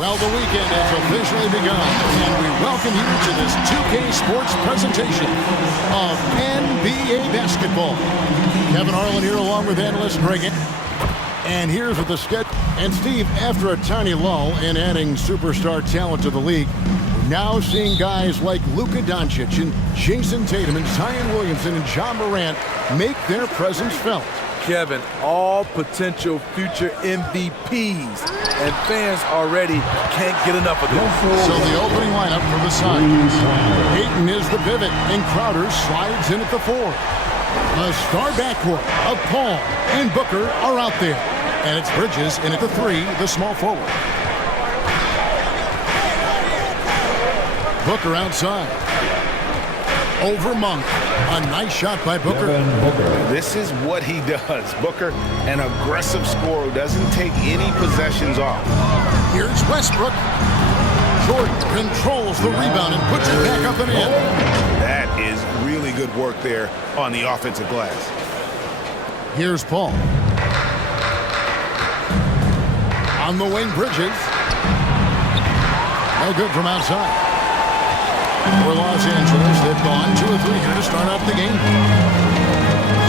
Well, the weekend has officially begun, and we welcome you to this 2K Sports presentation of NBA basketball. Kevin Harlan here along with analyst Greg. And here's with the schedule. And Steve, after a tiny lull in adding superstar talent to the league, we're now seeing guys like Luka Doncic and Jason Tatum and Zion Williamson and John Morant make their presence felt. Kevin, all potential future MVPs, and fans already can't get enough of them. So the opening lineup for the Suns. Ayton is the pivot, and Crowder slides in at the 4. The star backcourt of Paul and Booker are out there. And it's Bridges in at the 3, the small forward. Booker outside. Over Monk. A nice shot by Booker. This is what he does. Booker, an aggressive scorer who doesn't take any possessions off. Here's Westbrook. Jordan controls the rebound and puts it back up and in. That is really good work there on the offensive glass. Here's Paul. On the wing, Bridges. No good from outside. For Los Angeles, they've gone 2 of 3 here to start out the game.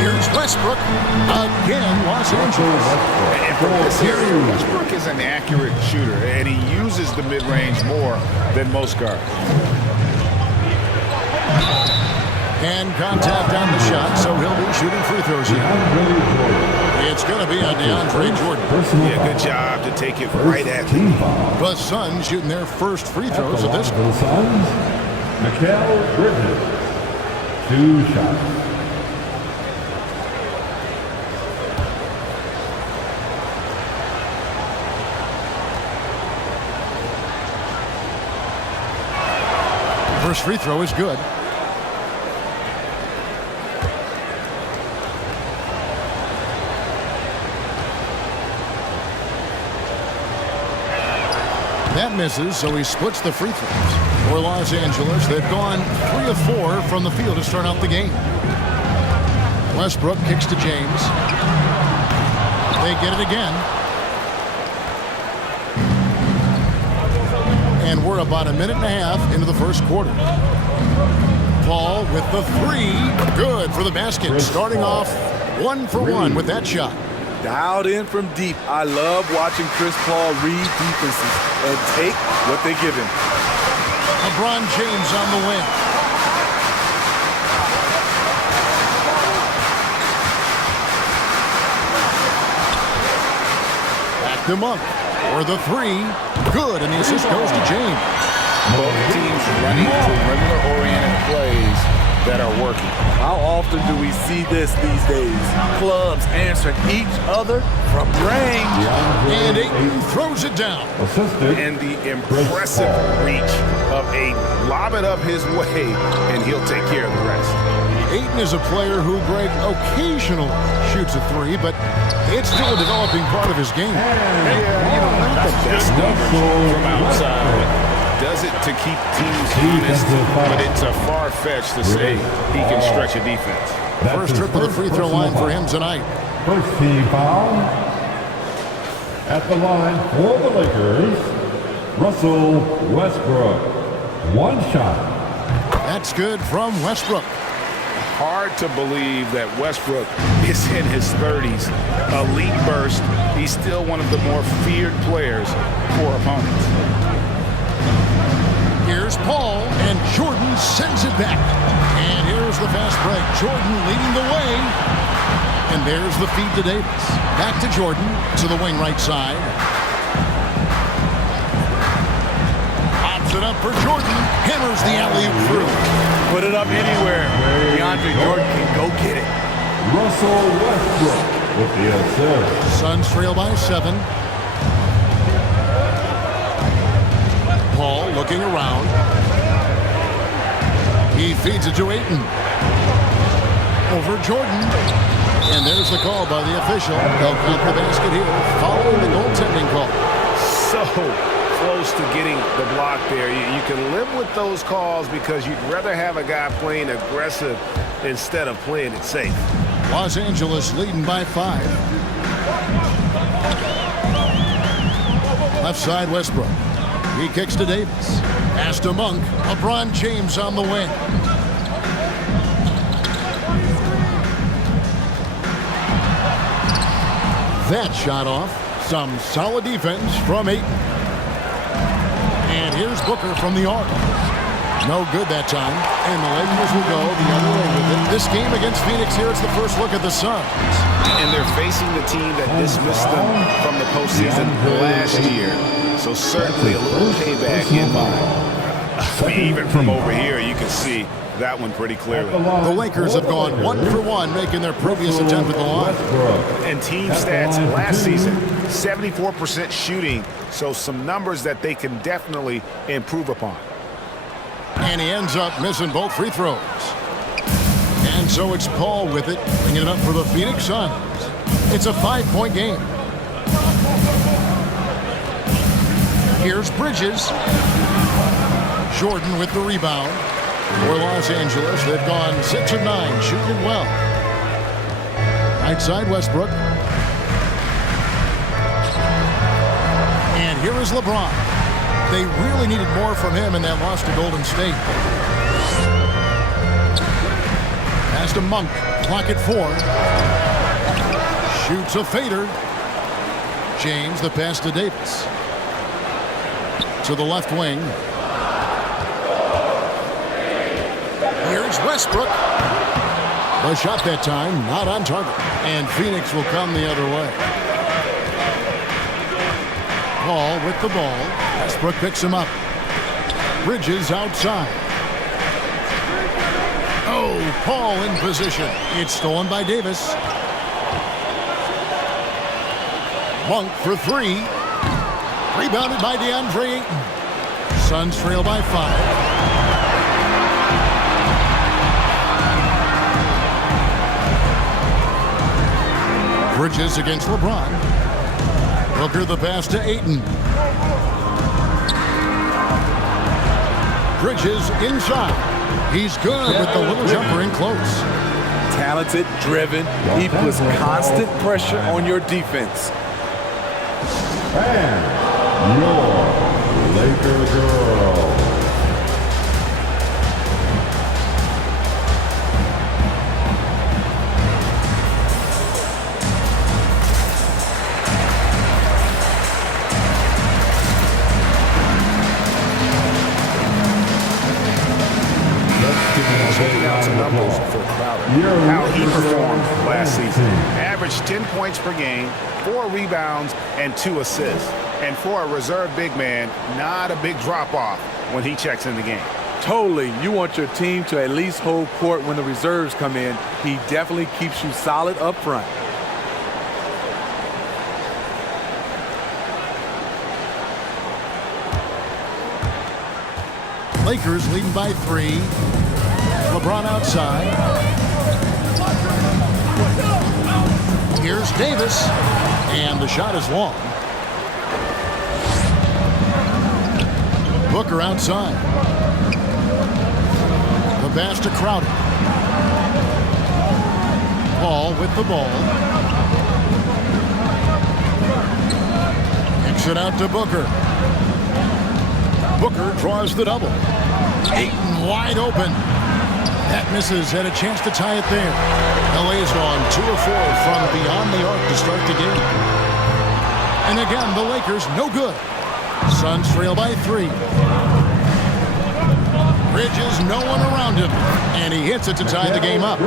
Here's Westbrook. Again, Los Angeles. And from this area, Westbrook is an accurate shooter, and he uses the mid-range more than most guards. And contact on the shot, so he'll be shooting free throws here. It's going to be on DeAndre Jordan. Yeah, good job to take it right at him. The Suns shooting their first free throws of this. Mikal Bridges, 2 shots. First free throw is good. That misses, so he splits the free throws. For Los Angeles, they've gone 3 of 4 from the field to start out the game. Westbrook kicks to James. They get it again. And we're about a minute and a half into the first quarter. Paul with the 3. Good for the basket. Starting off 1 for 1 with that shot. Dialed in from deep. I love watching Chris Paul read defenses and take what they give him. LeBron James on the wing. Back to Monk for the 3. Good, and the assist goes to James. Both teams running perimeter-oriented plays that are working. How often do we see this these days? Clubs answering each other from range. And Ayton throws it down. And the impressive reach of Ayton. Lob it up his way, and he'll take care of the rest. Ayton is a player who, Greg, occasionally shoots a 3, but it's still a developing part of his game. Not the best numbers from outside. Does it to keep teams honest, but it's a far-fetched to say he can stretch a defense. First trip to the free throw line for him tonight. First team foul. At the line for the Lakers, Russell Westbrook. 1 shot. That's good from Westbrook. Hard to believe that Westbrook is in his 30s. Elite burst. He's still one of the more feared players for opponents. Here's Paul, and Jordan sends it back. And here's the fast break. Jordan leading the way. And there's the feed to Davis. Back to Jordan, to the wing right side. Pops it up for Jordan. Hammers the alley-oop through. Put it up anywhere. DeAndre Jordan can go get it. Russell Westbrook with the assist. Suns trail by 7. Paul looking around. He feeds it to Ayton. Over Jordan. And there's the call by the official. They'll count the basket here following the goaltending call. So close to getting the block there. You can live with those calls because you'd rather have a guy playing aggressive instead of playing it safe. Los Angeles leading by 5. Left side, Westbrook. He kicks to Davis. Pass to Monk. LeBron James on the wing. That shot off. Some solid defense from Ayton. And here's Booker from the arc. No good that time. And the Lakers will go the other way with it. This game against Phoenix here, it's the first look at the Suns. And they're facing the team that dismissed them from the postseason last year. So certainly a little payback in mind. Even from over here, you can see that one pretty clearly. The Lakers have gone 1 for 1, making their previous attempt at the line. And team stats last season, 74% shooting. So some numbers that they can definitely improve upon. And he ends up missing both free throws. And so it's Paul with it, bringing it up for the Phoenix Suns. It's a 5-point game. Here's Bridges. Jordan with the rebound. For Los Angeles, they've gone 6 of 9, shooting well. Right side, Westbrook. And here is LeBron. They really needed more from him in that loss to Golden State. Pass to Monk. Clock at 4. Shoots a fader. James, the pass to Davis. To the left wing. Here's Westbrook. The shot that time, not on target. And Phoenix will come the other way. Paul with the ball. Westbrook picks him up. Bridges outside. Oh, Paul in position. It's stolen by Davis. Monk for 3. Rebounded by DeAndre Ayton. Suns trail by 5. Bridges against LeBron. Booker the pass to Ayton. Bridges inside. He's good with the little jumper in close. Talented, driven. He puts constant pressure on your defense. And your Laker girl. How he performed last season. Averaged 10 points per game, 4 rebounds, and 2 assists. And for a reserve big man, not a big drop-off when he checks in the game. Totally. You want your team to at least hold court when the reserves come in. He definitely keeps you solid up front. Lakers leading by 3. LeBron outside. Here's Davis. And the shot is long. Booker outside. The pass to Crowder. Paul with the ball. Kicks it out to Booker. Booker draws the double. Ayton wide open. That misses. Had a chance to tie it there. LA's gone 2 of 4 from beyond the arc to start the game. And again, the Lakers no good. Suns trail by 3. Bridges, no one around him. And he hits it to tie the game up.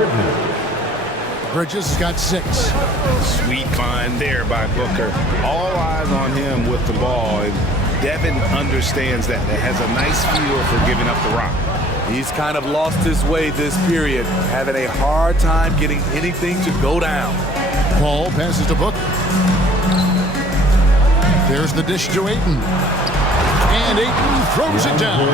Bridges has got 6. Sweet find there by Booker. All eyes on him with the ball. And Devin understands that. It has a nice feel for giving up the rock. He's kind of lost his way this period, having a hard time getting anything to go down. Paul passes to Booker. There's the dish to Ayton. And Ayton throws it down.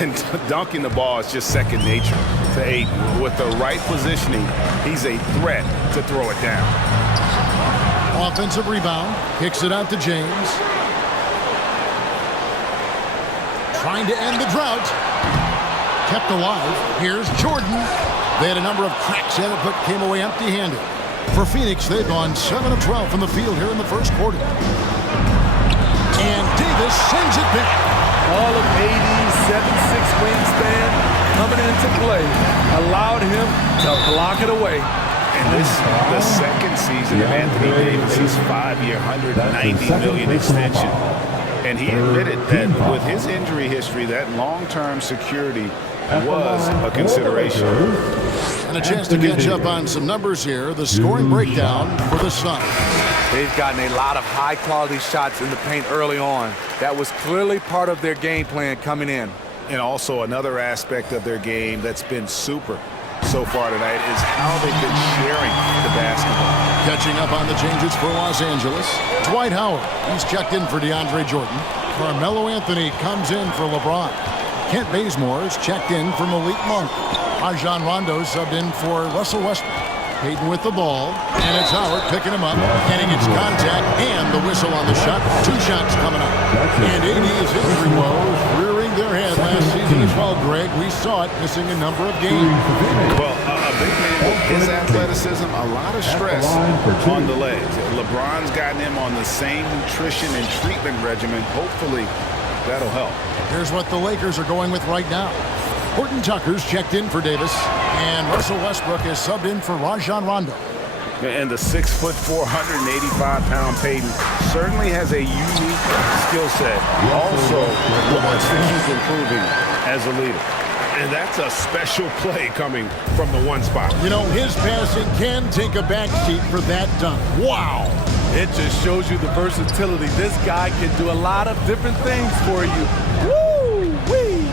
And dunking the ball is just second nature to Ayton. With the right positioning, he's a threat to throw it down. Offensive rebound. Kicks it out to James. Trying to end the drought. Kept alive. Here's Jordan. They had a number of cracks at it, but came away empty-handed. For Phoenix, they've gone 7 of 12 from the field here in the first quarter. And Davis sends it back. All of 7'6" wingspan coming into play allowed him to block it away. And this is the second season of Anthony Davis' 5-year, $190 million extension. And he admitted that with his injury history, that long-term security was a consideration. And a chance to catch up on some numbers here. The scoring breakdown for the Suns. They've gotten a lot of high-quality shots in the paint early on. That was clearly part of their game plan coming in. And also another aspect of their game that's been super so far tonight is how they've been sharing the basketball. Catching up on the changes for Los Angeles. Dwight Howard, he's checked in for DeAndre Jordan. Carmelo Anthony comes in for LeBron. Kent Bazemore is checked in for Malik Monk. Rajon Rondo subbed in for Russell Westbrook. Payton with the ball, and it's Howard picking him up, getting its contact, and the whistle on the shot. 2 shots coming up. And AD's injury woes rearing their head last season as well, Greg. We saw it missing a number of games. Well, a big man with his athleticism, a lot of stress on the legs. LeBron's gotten him on the same nutrition and treatment regimen. Hopefully, that'll help. Here's what the Lakers are going with right now. Horton Tucker's checked in for Davis, and Russell Westbrook is subbed in for Rajon Rondo. And the 6'4", 485-pound Payton certainly has a unique skill set. Also, wants to keep improving as a leader. And that's a special play coming from the one spot. You know, his passing can take a backseat for that dunk. Wow! It just shows you the versatility. This guy can do a lot of different things for you. Woo-wee!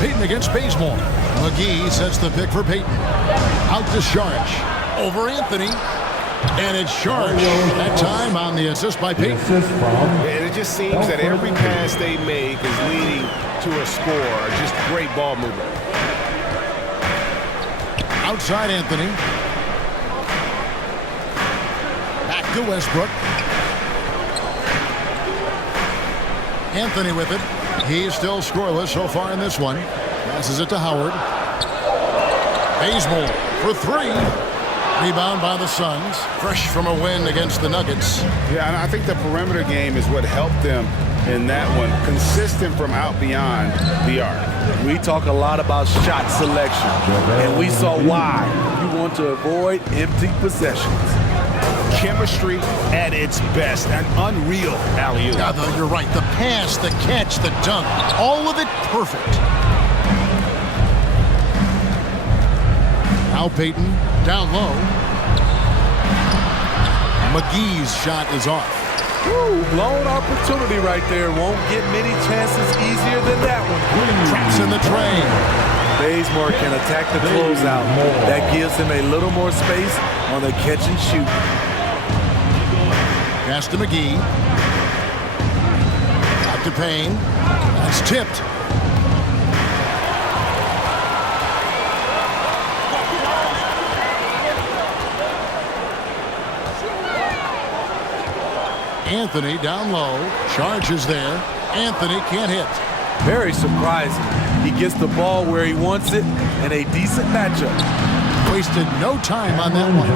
Payton against Bazemore. McGee sets the pick for Payton. Out to Saric. Over Anthony. And it's Saric. That time on the assist by Payton. And it just seems that every pass they make is leading to a score. Just great ball movement. Outside Anthony. Back to Westbrook. Anthony with it. He's still scoreless so far in this one. Passes it to Howard. Bazemore for 3. Rebound by the Suns. Fresh from a win against the Nuggets. Yeah, and I think the perimeter game is what helped them in that one. Consistent from out beyond the arc. We talk a lot about shot selection, and we saw why. You want to avoid empty possessions. Chemistry at its best. An unreal alley-oop. Yeah, you're right. The pass, the catch, the dunk. All of it perfect. Now Payton down low. McGee's shot is off. Woo, blown opportunity right there. Won't get many chances easier than that one. Traps in the train. Bazemore can attack the closeout. That gives him a little more space on the catch and shoot. Pass to McGee. Out to Payne. That's tipped. Anthony down low. Charge is there. Anthony can't hit. Very surprising. He gets the ball where he wants it in a decent matchup. Wasted no time on that one.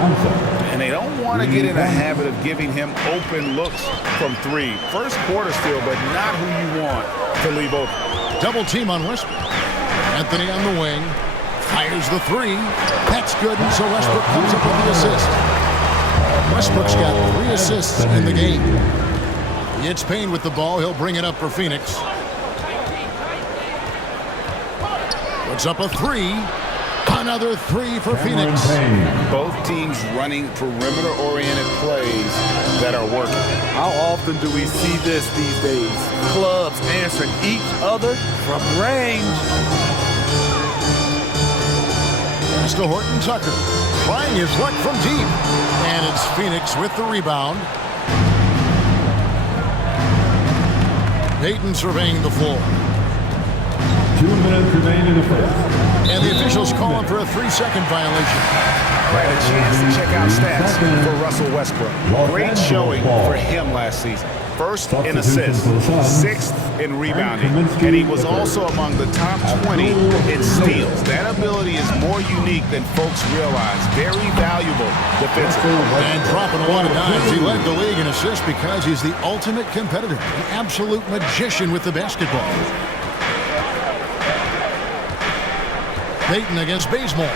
And they don't want to get in a habit of giving him open looks from 3. First quarter still, but not who you want to leave open. Double team on Westbrook. Anthony on the wing. Fires the 3. That's good, and so Westbrook comes up with the assist. Westbrook's got 3 assists in the game. It's Payne with the ball. He'll bring it up for Phoenix. Puts up a 3. Another 3 for Phoenix. Both teams running perimeter-oriented plays that are working. How often do we see this these days? Clubs answering each other from range. Pass to Horton Tucker. Trying his luck from deep. And it's Phoenix with the rebound. Payton surveying the floor. 2 minutes remain in the first. And the official officials calling for a 3-second violation. All right, a chance to check out stats for Russell Westbrook. Great showing for him last season. First in assists, 6th in rebounding, and he was also among the top 20 in steals. That ability is more unique than folks realize. Very valuable defensively. And dropping a lot of dimes. He led the league in assists because he's the ultimate competitor, an absolute magician with the basketball. Payton against Bazemore.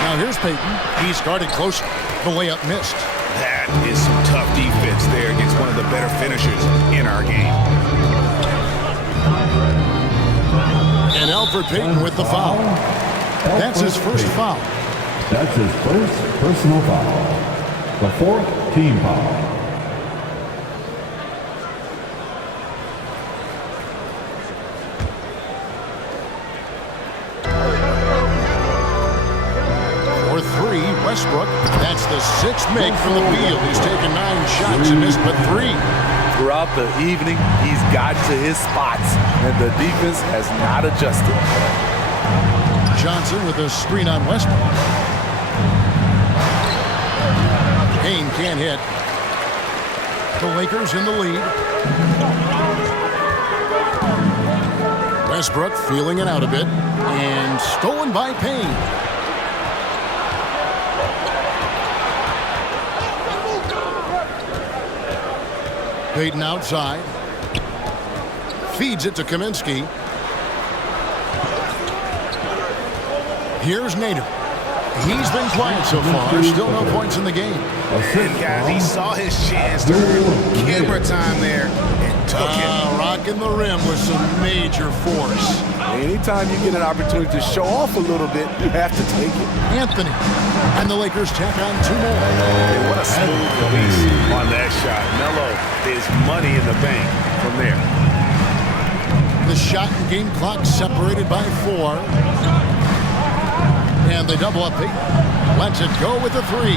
Now here's Payton. He started close. The layup missed. That is some tough defense there against one of the better finishers in our game. And Elfrid Payton with the foul. That's his first foul. That's his first personal foul. The 4th team foul. Westbrook, that's the 6th make from the field. He's taken 9 shots and missed but 3. Throughout the evening, he's gotten to his spots, and the defense has not adjusted. Johnson with a screen on Westbrook. Payne can't hit. The Lakers in the lead. Westbrook feeling it out a bit, and stolen by Payne. Payton outside. Feeds it to Kaminsky. Here's Nader. He's been quiet so far. Still no points in the game. And guys, he saw his chance to earn camera time there and took it. Rocking the rim with some major force. Anytime you get an opportunity to show off a little bit, you have to take it. Anthony. And the Lakers tack on 2 more. Hey, what a smooth release on that shot. Melo is money in the bank from there. The shot and game clock separated by 4. And they double up Payton. Lets it go with the 3.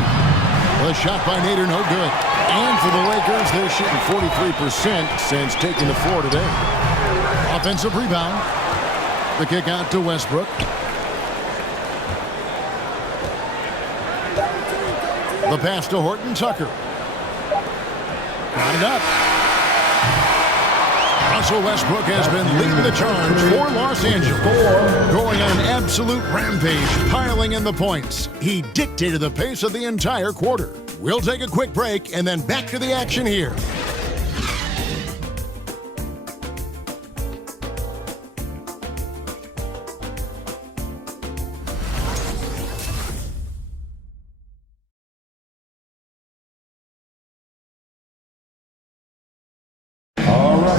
The shot by Nader, no good. And for the Lakers, they're shooting 43% since taking the floor today. Offensive rebound. The kick out to Westbrook. The pass to Horton Tucker. Got it up. Russell Westbrook has been leading the charge for Los Angeles. Going on an absolute rampage, piling in the points. He dictated the pace of the entire quarter. We'll take a quick break and then back to the action here.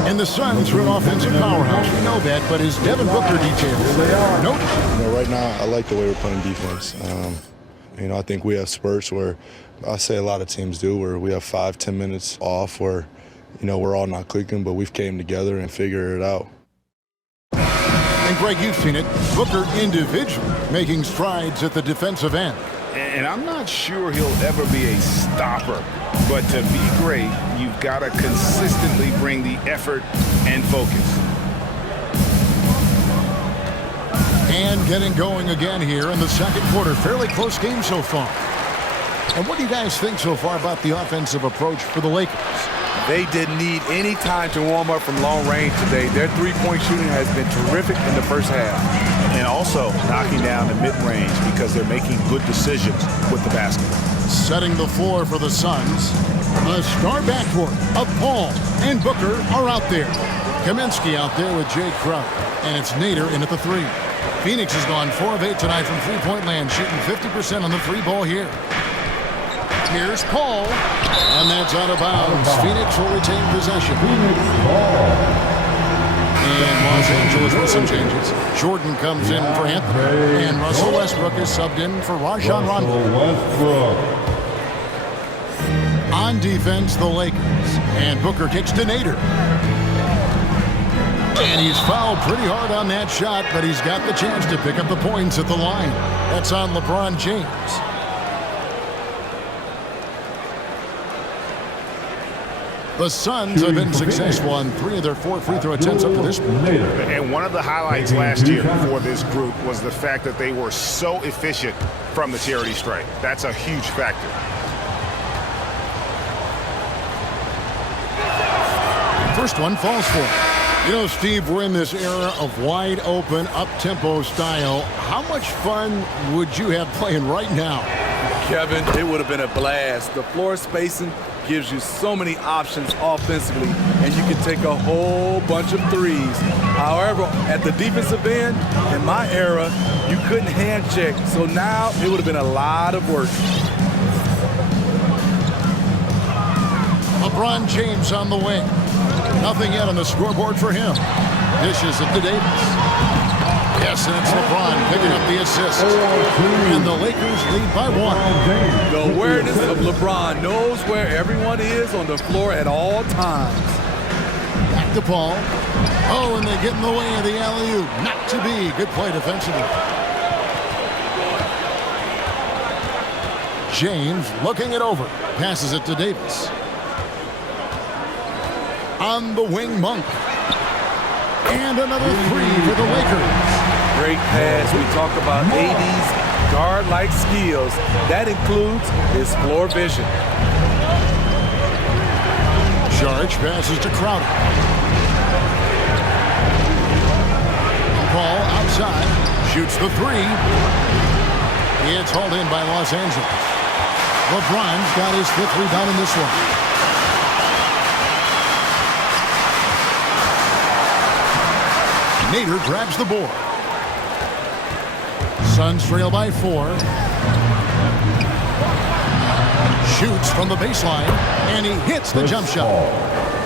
And the Suns are an offensive powerhouse. We know that, but as Devin Booker details, nope. Right now, I like the way we're playing defense. I think we have spurts where I say a lot of teams do, where we have 5-10 minutes off where, we're all not clicking, but we've came together and figured it out. And Greg, you've seen it. Booker individually making strides at the defensive end. And I'm not sure he'll ever be a stopper. But to be great, you've got to consistently bring the effort and focus. And getting going again here in the second quarter. Fairly close game so far. And what do you guys think so far about the offensive approach for the Lakers? They didn't need any time to warm up from long range today. Their three-point shooting has been terrific in the first half. And also knocking down the mid-range because they're making good decisions with the basketball. Setting the floor for the Suns. The star backcourt of Paul and Booker are out there. Kaminsky out there with Jay Crowder. And it's Nader in at the 3. Phoenix has gone 4 of 8 tonight from three-point land, shooting 50% on the free ball here. Here's Paul, and that's out of bounds. Phoenix will retain possession. And Los Angeles with some changes. Jordan comes in for Anthony, and Russell Westbrook is subbed in for Rajon Rondo. On defense, the Lakers, and Booker kicks to Nader. And he's fouled pretty hard on that shot, but he's got the chance to pick up the points at the line. That's on LeBron James. The Suns have been successful on 3 of their 4 free throw attempts up to this point. And one of the highlights last year for this group was the fact that they were so efficient from the charity stripe. That's a huge factor. First one falls for him. You know, Steve, we're in this era of wide open, up-tempo style. How much fun would you have playing right now? Kevin, it would have been a blast. The floor spacing gives you so many options offensively, and you can take a whole bunch of threes. However, at the defensive end, in my era, you couldn't hand check, so now it would have been a lot of work. LeBron James on the wing. Nothing yet on the scoreboard for him. Dishes it to Davis. Yes, and it's LeBron picking up the assist. And the Lakers lead by 1. The awareness of LeBron knows where everyone is on the floor at all times. Back to Paul. Oh, and they get in the way of the alley-oop. Not to be. Good play defensively. James looking it over. Passes it to Davis. On the wing, Monk. And another 3 for the Lakers. Great pass. We talk about AD's guard-like skills. That includes his floor vision. Saric passes to Crowder. Paul outside. Shoots the 3. It's hauled in by Los Angeles. LeBron's got his 5th rebound in this one. Nader grabs the board. Suns trail by 4. Shoots from the baseline, and he hits the jump shot.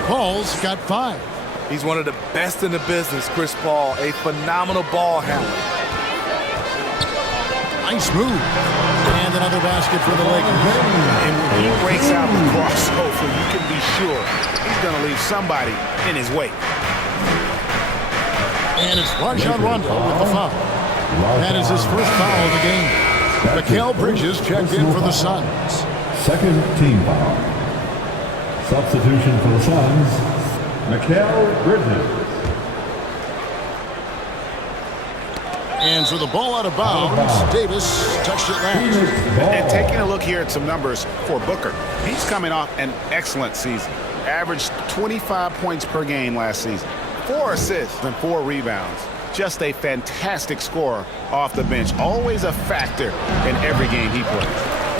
Paul's got 5. He's one of the best in the business, Chris Paul, a phenomenal ball handler. Nice move. And another basket for the Lakers. And when he breaks out the crossover, you can be sure he's going to leave somebody in his wake. And it's Rajon Rondo with the foul. That is his first foul of the game. Mikal Bridges checked in for the Suns. Second team foul. Substitution for the Suns, Mikal Bridges. And for the ball out of bounds, Davis touched it last. And taking a look here at some numbers for Booker, he's coming off an excellent season. Averaged 25 points per game last season. 4 assists and 4 rebounds. Just a fantastic scorer off the bench. Always a factor in every game he plays.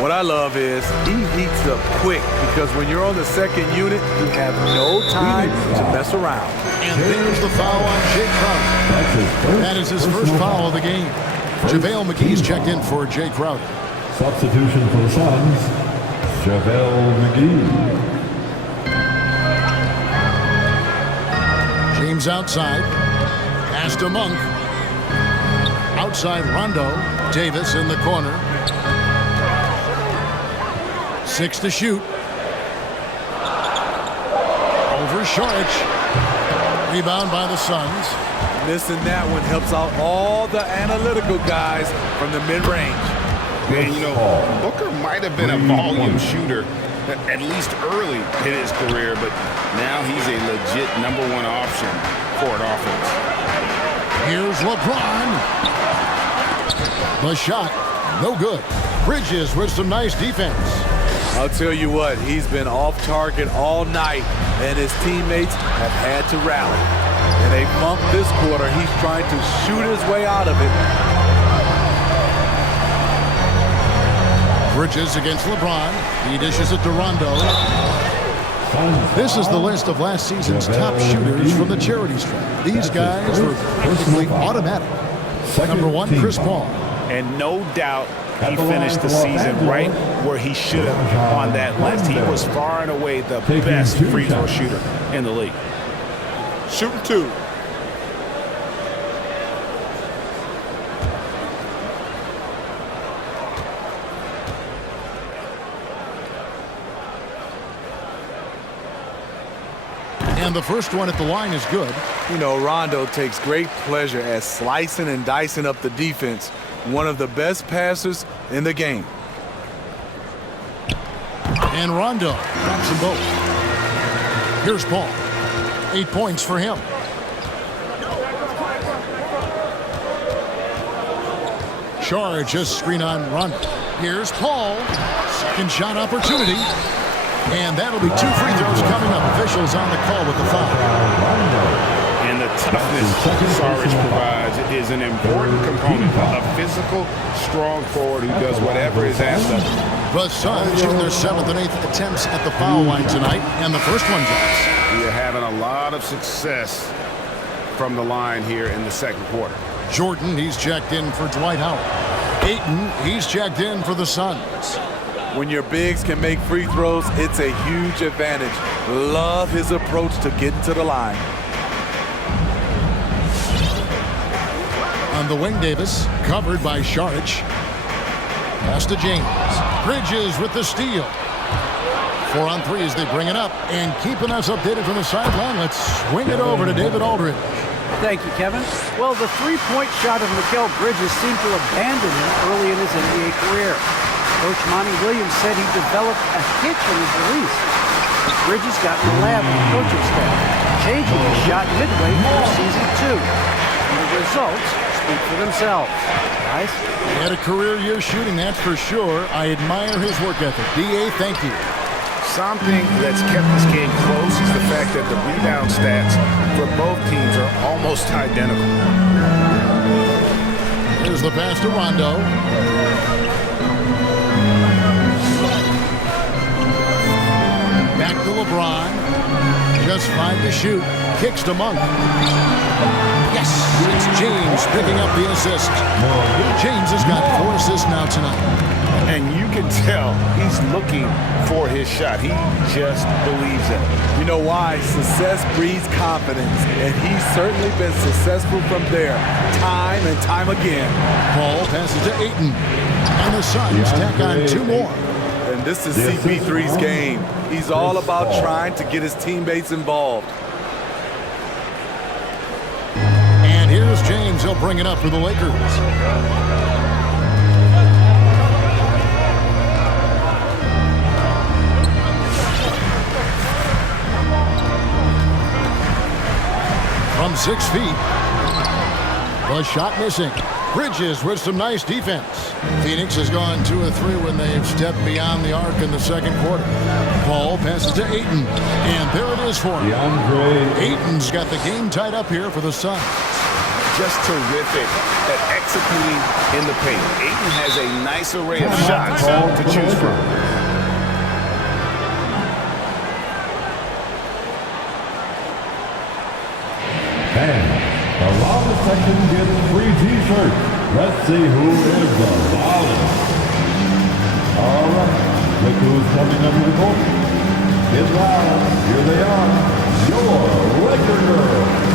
What I love is he heats up quick because when you're on the second unit, you have no time to mess around. And there's the foul on Jay Crowder. That is his first foul of the game. JaVale McGee's checked in for Jay Crowder. Substitution for the Suns, JaVale McGee. James outside. Pass to Monk. Outside Rondo. Davis in the corner. 6 to shoot. Over Saric. Rebound by the Suns. Missing that one helps out all the analytical guys from the mid-range. And, you know, Booker might have been a volume shooter, at least early in his career, but now he's a legit #1 option for an offense. Here's LeBron. The shot, no good. Bridges with some nice defense. I'll tell you what, he's been off target all night, and his teammates have had to rally. In a bump this quarter, he's trying to shoot his way out of it. Bridges against LeBron. He dishes it to Rondo. This is the list of last season's top shooters from the charity stripe. These guys were practically automatic. Number 1, Chris Paul. And no doubt he finished the season right where he should have on that list. He was far and away the best free throw shooter in the league. Shooting 2. And the first one at the line is good. You know, Rondo takes great pleasure at slicing and dicing up the defense. One of the best passers in the game. And Rondo drops them both. Here's Paul. 8 points for him. Charge, just screen on run. Here's Paul. Second shot opportunity. And that'll be 2 free throws coming up. Officials on the call with the foul. And the toughness Saric provides is an important component. A physical, strong forward who does whatever is asked of him. The Suns shooting their 7th and 8th attempts at the foul line tonight. And the first one drops. We are having a lot of success from the line here in the second quarter. Jordan, he's checked in for Dwight Howard. Ayton, he's checked in for the Suns. When your bigs can make free throws, it's a huge advantage. Love his approach to getting to the line. On the wing, Davis, covered by Saric. Pass to James. Bridges with the steal. 4 on 3 as they bring it up. And keeping us updated from the sideline, let's swing it over to David Aldridge. Thank you, Kevin. Well, the three-point shot of Mikal Bridges seemed to abandon him early in his NBA career. Coach Monty Williams said he developed a hitch in his release. Bridges got in the lab with the coaching staff, changing his shot midway through season 2. And the results speak for themselves. Guys? He had a career year shooting, that's for sure. I admire his work ethic. D.A., thank you. Something that's kept this game close is the fact that the rebound stats for both teams are almost identical. Here's the pass to Rondo. Back to LeBron. Just 5 to shoot. Kicks to Monk. Yes, it's James picking up the assist. James has got 4 assists now tonight. And you can tell he's looking for his shot. He just believes it. You know why? Success breeds confidence, and he's certainly been successful from there, time and time again. Paul passes to Ayton, and the Suns tack on 2 more. And this is CP3's game. He's all about trying to get his teammates involved. And here's James. He'll bring it up for the Lakers. From 6 feet. The shot missing. Bridges with some nice defense. Phoenix has gone 2 of 3 when they've stepped beyond the arc in the second quarter. Paul passes to Ayton. And there it is for him. Ayton's got the game tied up here for the Suns. Just terrific at executing in the paint. Ayton has a nice array of shots to choose from. And the loudest section gets free t-shirts. Let's see who is the loudest. All right, look who's coming up to the court. Get loud. Here they are, your Laker Girls.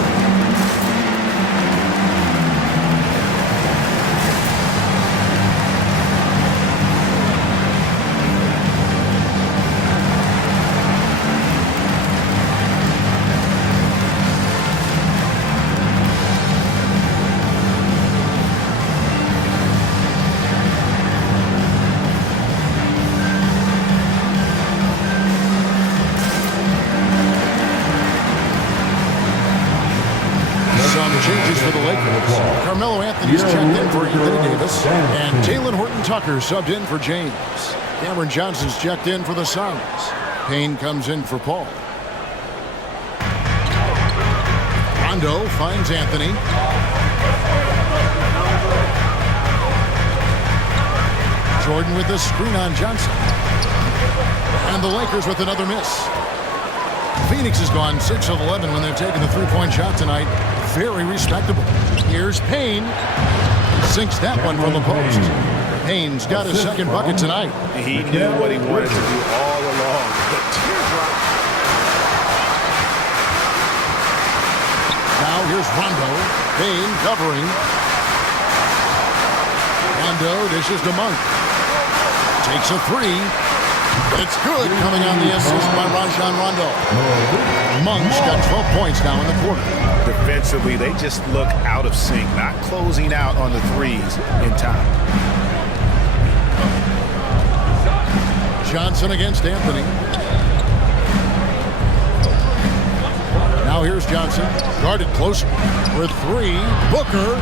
Carmelo Anthony's checked in for Anthony Davis. And Talen Horton-Tucker subbed in for James. Cameron Johnson's checked in for the Suns. Payne comes in for Paul. Rondo finds Anthony. Jordan with the screen on Johnson. And the Lakers with another miss. Phoenix has gone 6 of 11 when they've taken the three-point shot tonight. Very respectable. Here's Payne. Sinks that one from the post. Payne's got his second bucket tonight. He knew what he wanted to do all along. The teardrop. Now here's Rondo. Payne covering. Rondo dishes to Monk. Takes a 3. It's good, coming on the assist by Rajon Rondo. Monk's got 12 points now in the quarter. Defensively, they just look out of sync, not closing out on the threes in time. Johnson against Anthony. Now here's Johnson. Guarded close for three. Booker.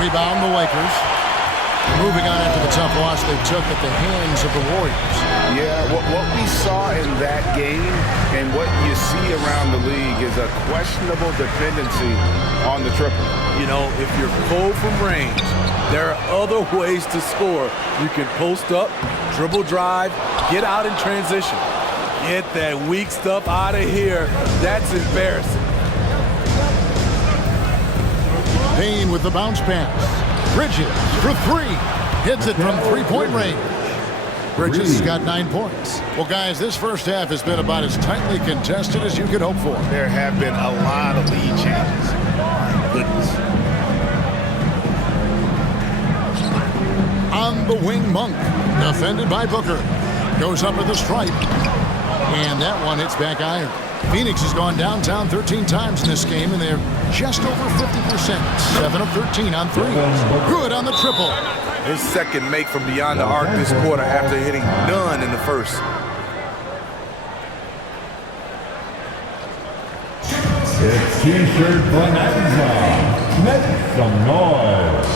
Rebound the Lakers. Moving on after the tough loss they took at the hands of the Warriors. Yeah, what we saw in that game and what you see around the league is a questionable dependency on the triple. You know, if you're cold from range, there are other ways to score. You can post up, dribble drive, get out in transition. Get that weak stuff out of here. That's embarrassing. Payne with the bounce pass. Bridges for three. Hits it from three-point range. Bridges has got 9 points. Well, guys, this first half has been about as tightly contested as you could hope for. There have been a lot of lead changes. My goodness. On the wing, Monk. Defended by Booker. Goes up to the stripe. And that one hits back iron. Phoenix has gone downtown 13 times in this game, and they're just over 50%. 7 of 13 on threes. Good on the triple. His second make from beyond the arc this quarter after hitting none in the first. It's T-shirt Bonanza. Make some noise.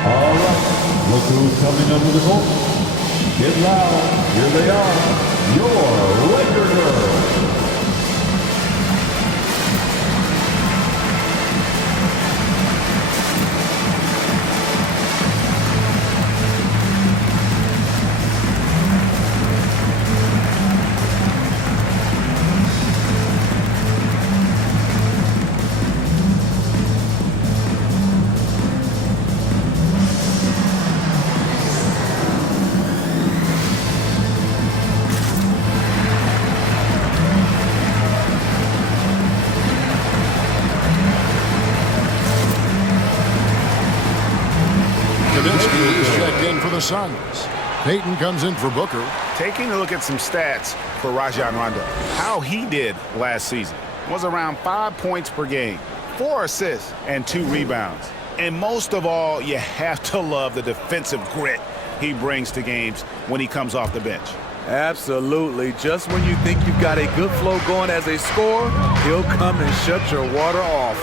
All right, look who's coming under the court. Get loud. Here they are, your Laker Girls. The Suns. Payton comes in for Booker. Taking a look at some stats for Rajon Rondo. How he did last season was around 5 points per game, 4 assists, and 2 rebounds. And most of all, you have to love the defensive grit he brings to games when he comes off the bench. Absolutely. Just when you think you've got a good flow going as a scorer, he'll come and shut your water off.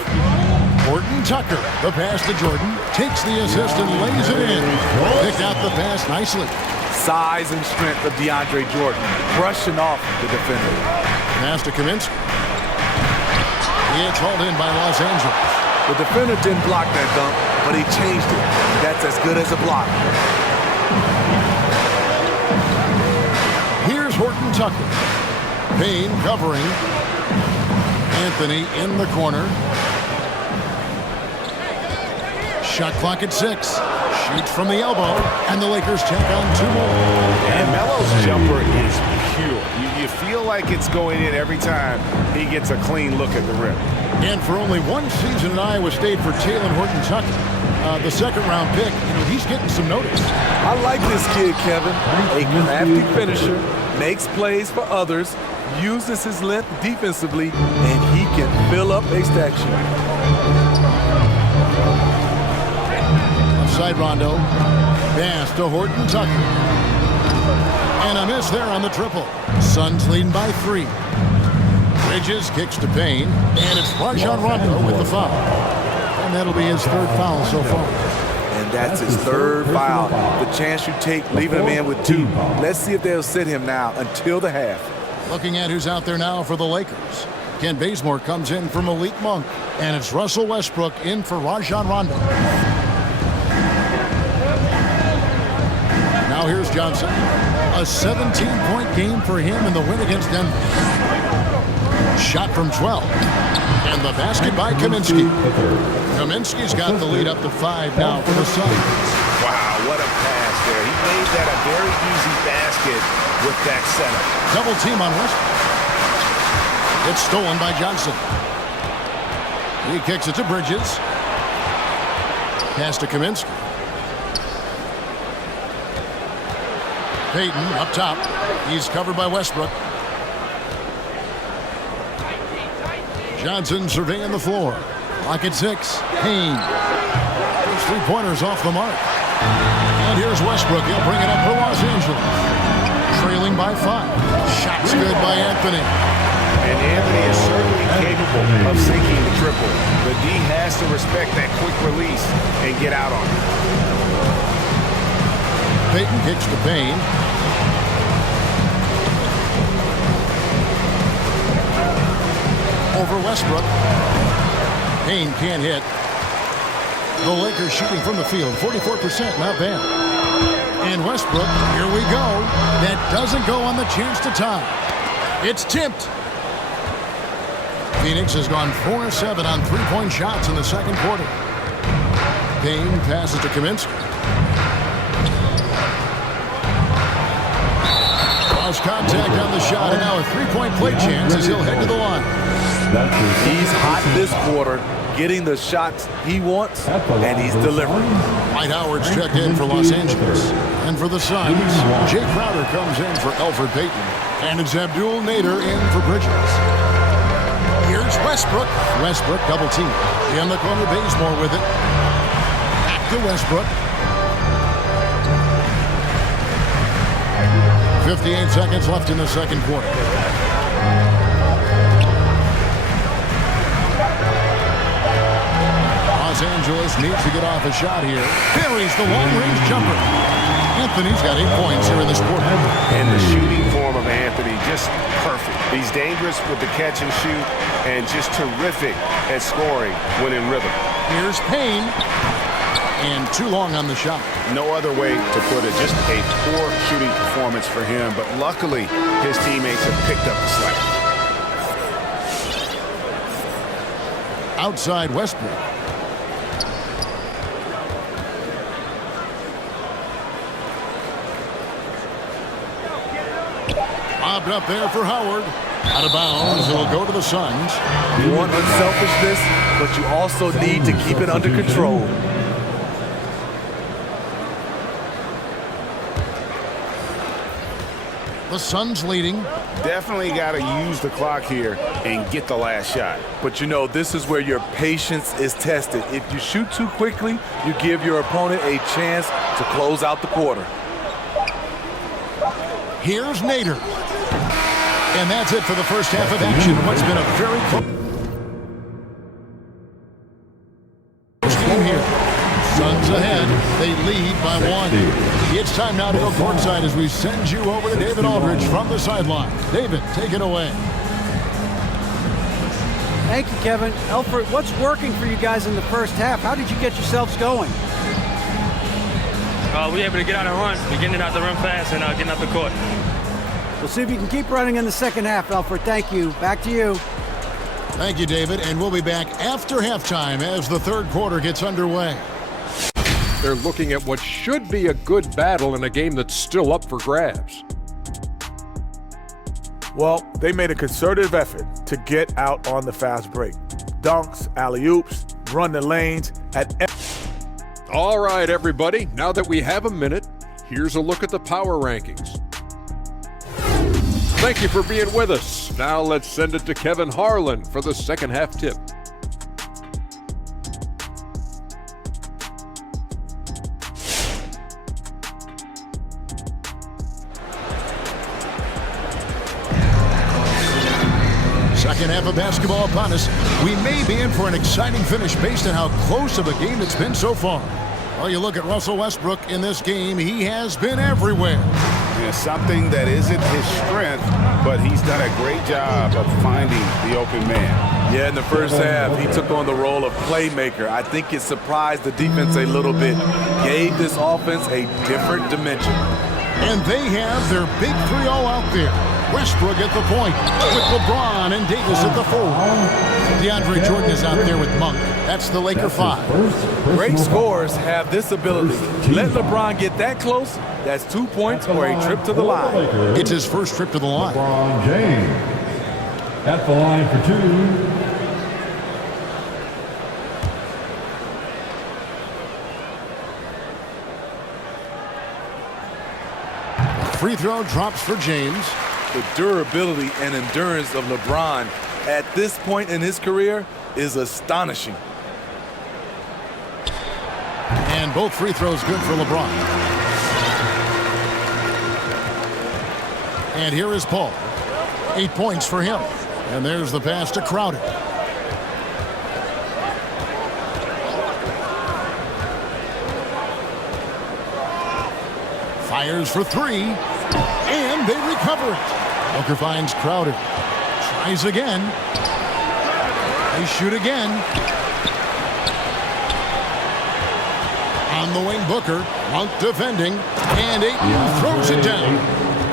Horton Tucker, the pass to Jordan, takes the assist and lays it in. Picked out the pass nicely. Size and strength of DeAndre Jordan, brushing off the defender. Pass to Kaminsky. It's hauled in by Los Angeles. The defender didn't block that dunk, but he changed it. That's as good as a block. Here's Horton Tucker. Payne covering. Anthony in the corner. Shot clock at 6. Shoots from the elbow, and the Lakers check on 2 more. And Melo's jumper is pure. You feel like it's going in every time he gets a clean look at the rim. And for only 1 season in Iowa State for Talen Horton Tucker, the second-round pick, he's getting some notice. I like this kid, Kevin. A crafty finisher, makes plays for others, uses his length defensively, and he can fill up a stat sheet. Side Rondo. Pass to Horton Tucker. And a miss there on the triple. Suns leading by 3. Bridges kicks to Payne. And it's Rajon Rondo with the foul. And that'll be his 3rd foul so far. And that's his 3rd foul. The chance you take leaving him in with 2. Let's see if they'll sit him now until the half. Looking at who's out there now for the Lakers. Kent Bazemore comes in for Malik Monk. And it's Russell Westbrook in for Rajon Rondo. Now here's Johnson. A 17-point game for him in the win against Denver. Shot from 12. And the basket by Kaminsky. Kaminsky's got the lead up to 5 now for the Suns. Wow, what a pass there. He made that a very easy basket with that setup. Double team on Westbrook. It's stolen by Johnson. He kicks it to Bridges. Pass to Kaminsky. Payton up top. He's covered by Westbrook. Johnson surveying the floor. Clock at 6. Payne. Those 3-pointers off the mark. And here's Westbrook. He'll bring it up for Los Angeles. Trailing by 5. Shots good by Anthony. And Anthony is certainly capable of sinking the triple. The D has to respect that quick release and get out on it. Payton kicks to Payne. Over Westbrook. Payne can't hit. The Lakers shooting from the field, 44%, not bad. And Westbrook, here we go. That doesn't go on the chance to tie. It's tipped. Phoenix has gone 4-7 on three-point shots in the second quarter. Payne passes to Kaminsky. Lost contact on the shot, and now a three-point play chance as he'll head to the line. He's hot this quarter, getting the shots he wants, and he's delivering. Dwight Howard's checked in for Los Angeles. And for the Suns, Jay Crowder comes in for Elfrid Payton. And it's Abdul Nader in for Bridges. Here's Westbrook. Westbrook double team. In the corner, Bazemore with it. Back to Westbrook. 58 seconds left in the second quarter. Los Angeles needs to get off a shot here. Buries the long-range jumper. Anthony's got 8 points here in this quarter. And the shooting form of Anthony, just perfect. He's dangerous with the catch and shoot and just terrific at scoring when in rhythm. Here's Payne. And too long on the shot. No other way to put it. Just a poor shooting performance for him. But luckily, his teammates have picked up the slack. Outside Westbrook. Lobbed up there for Howard. Out of bounds. It'll go to the Suns. You want unselfishness, but you also need to keep it under control. The Suns leading. Definitely got to use the clock here and get the last shot. But you know, this is where your patience is tested. If you shoot too quickly, you give your opponent a chance to close out the quarter. Here's Nader. And that's it for the first half of action. What's been a very close game here. Suns ahead. They lead by 1. It's time now to go courtside as we send you over to David Aldridge from the sideline. David, take it away. Thank you, Kevin. Elfrid, what's working for you guys in the first half? How did you get yourselves going? We were able to get out and run. We're getting it out the run fast and getting out the court. We'll see if you can keep running in the second half, Elfrid. Thank you. Back to you. Thank you, David. And we'll be back after halftime as the third quarter gets underway. They're looking at what should be a good battle in a game that's still up for grabs. Well, they made a concerted effort to get out on the fast break. Dunks, alley-oops, run the lanes at All right, everybody, now that we have a minute, here's a look at the power rankings. Thank you for being with us. Now let's send it to Kevin Harlan for the second half tip. Second half of basketball upon us. We may be in for an exciting finish based on how close of a game it's been so far. Well, you look at Russell Westbrook in this game, he has been everywhere. Yeah, something that isn't his strength, but he's done a great job of finding the open man. Yeah, in the first half, he took on the role of playmaker. I think it surprised the defense a little bit, gave this offense a different dimension. And they have their big three all out there. Westbrook at the point with LeBron and Davis at the 4. DeAndre Jordan is out there with Monk. That's the Laker 5. Great scorers have this ability. Let LeBron get that close, that's 2 points or a trip to the line. It's his first trip to the line. LeBron James at the line for 2. Free throw drops for James. The durability and endurance of LeBron at this point in his career is astonishing. And both free throws good for LeBron. And here is Paul. 8 points for him. And there's the pass to Crowder. Fires for three, and they recover it. Booker finds Crowder. Tries again. They shoot again. On the wing, Booker. Monk defending, and Ayton throws it down.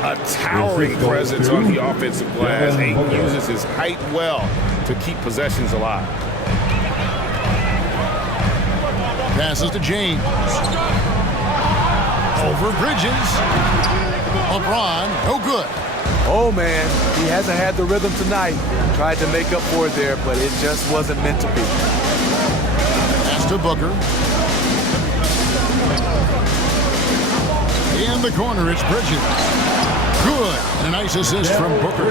A towering presence on the offensive glass. Ayton uses his height well to keep possessions alive. Passes to James. Over Bridges. LeBron, no good. Oh, man, he hasn't had the rhythm tonight. Tried to make up for it there, but it just wasn't meant to be. Pass to Booker. In the corner, it's Bridges. Good. And a nice assist from Booker.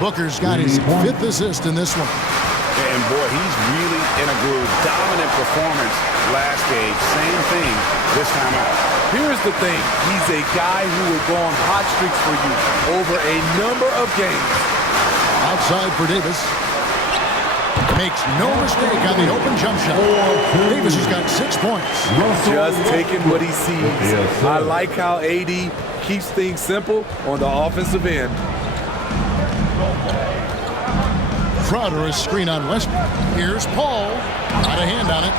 Booker's got his 5th assist in this one. And boy, he's really in a groove. Dominant performance last game. Same thing this time out. Here's the thing. He's a guy who will go on hot streaks for you over a number of games. Outside for Davis. Makes no mistake on the open jump shot. Davis has got 6 points. Just taking what he sees. I like how AD keeps things simple on the offensive end. Crowder is screen on Westbrook. Here's Paul. Got a hand on it.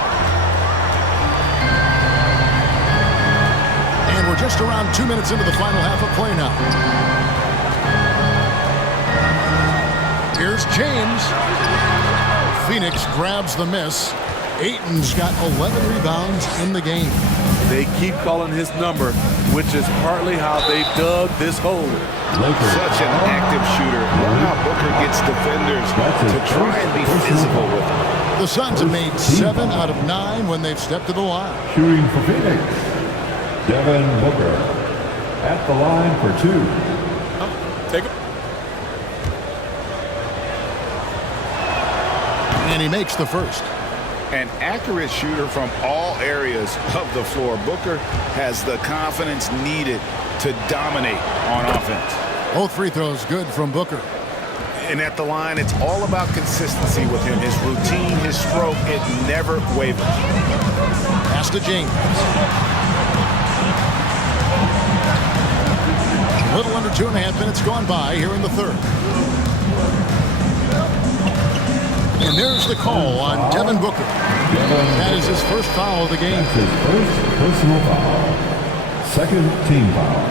And we're just around 2 minutes into the final half of play now. Here's James. Phoenix grabs the miss. Ayton's got 11 rebounds in the game. They keep calling his number, which is partly how they dug this hole. Such an active shooter. Look how Booker gets defenders to try and be physical with him. The Suns have made 7 out of 9 when they've stepped to the line. Shooting for Phoenix, Devin Booker at the line for 2. Take it. And he makes the first. An accurate shooter from all areas of the floor. Booker has the confidence needed to dominate on offense. Both free throws good from Booker. And at the line, it's all about consistency with him. His routine, his stroke, it never wavers. Pass to James. A little under 2.5 minutes gone by here in the third. And there's the call on Devin Booker. That is his first foul of the game. That's his first personal foul. Second team foul.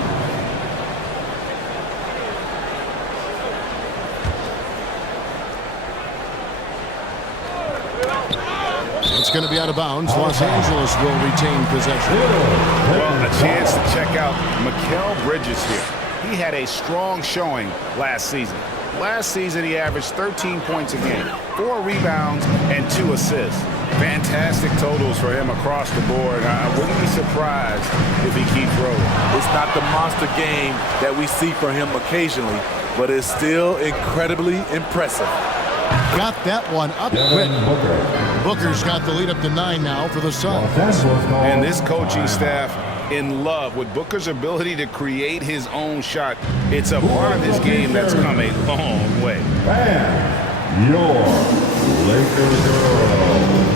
It's going to be out of bounds. Los Angeles will retain possession. Well, a chance to check out Mikal Bridges here. He had a strong showing last season. Last season, he averaged 13 points a game, 4 rebounds, and 2 assists. Fantastic totals for him across the board. I wouldn't be surprised if he keeps rolling. It's not the monster game that we see from him occasionally, but it's still incredibly impressive. Got that one up quick. Booker's got the lead up to 9 now for the Suns. And this coaching staff in love with Booker's ability to create his own shot. It's a part of his game that's come a long way. And your Lakers girl.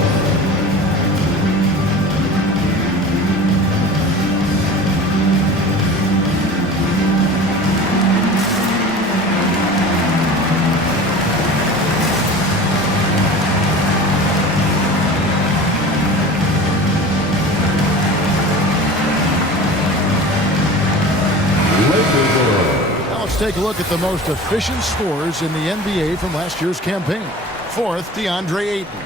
Take a look at the most efficient scores in the NBA from last year's campaign. 4th, DeAndre Ayton.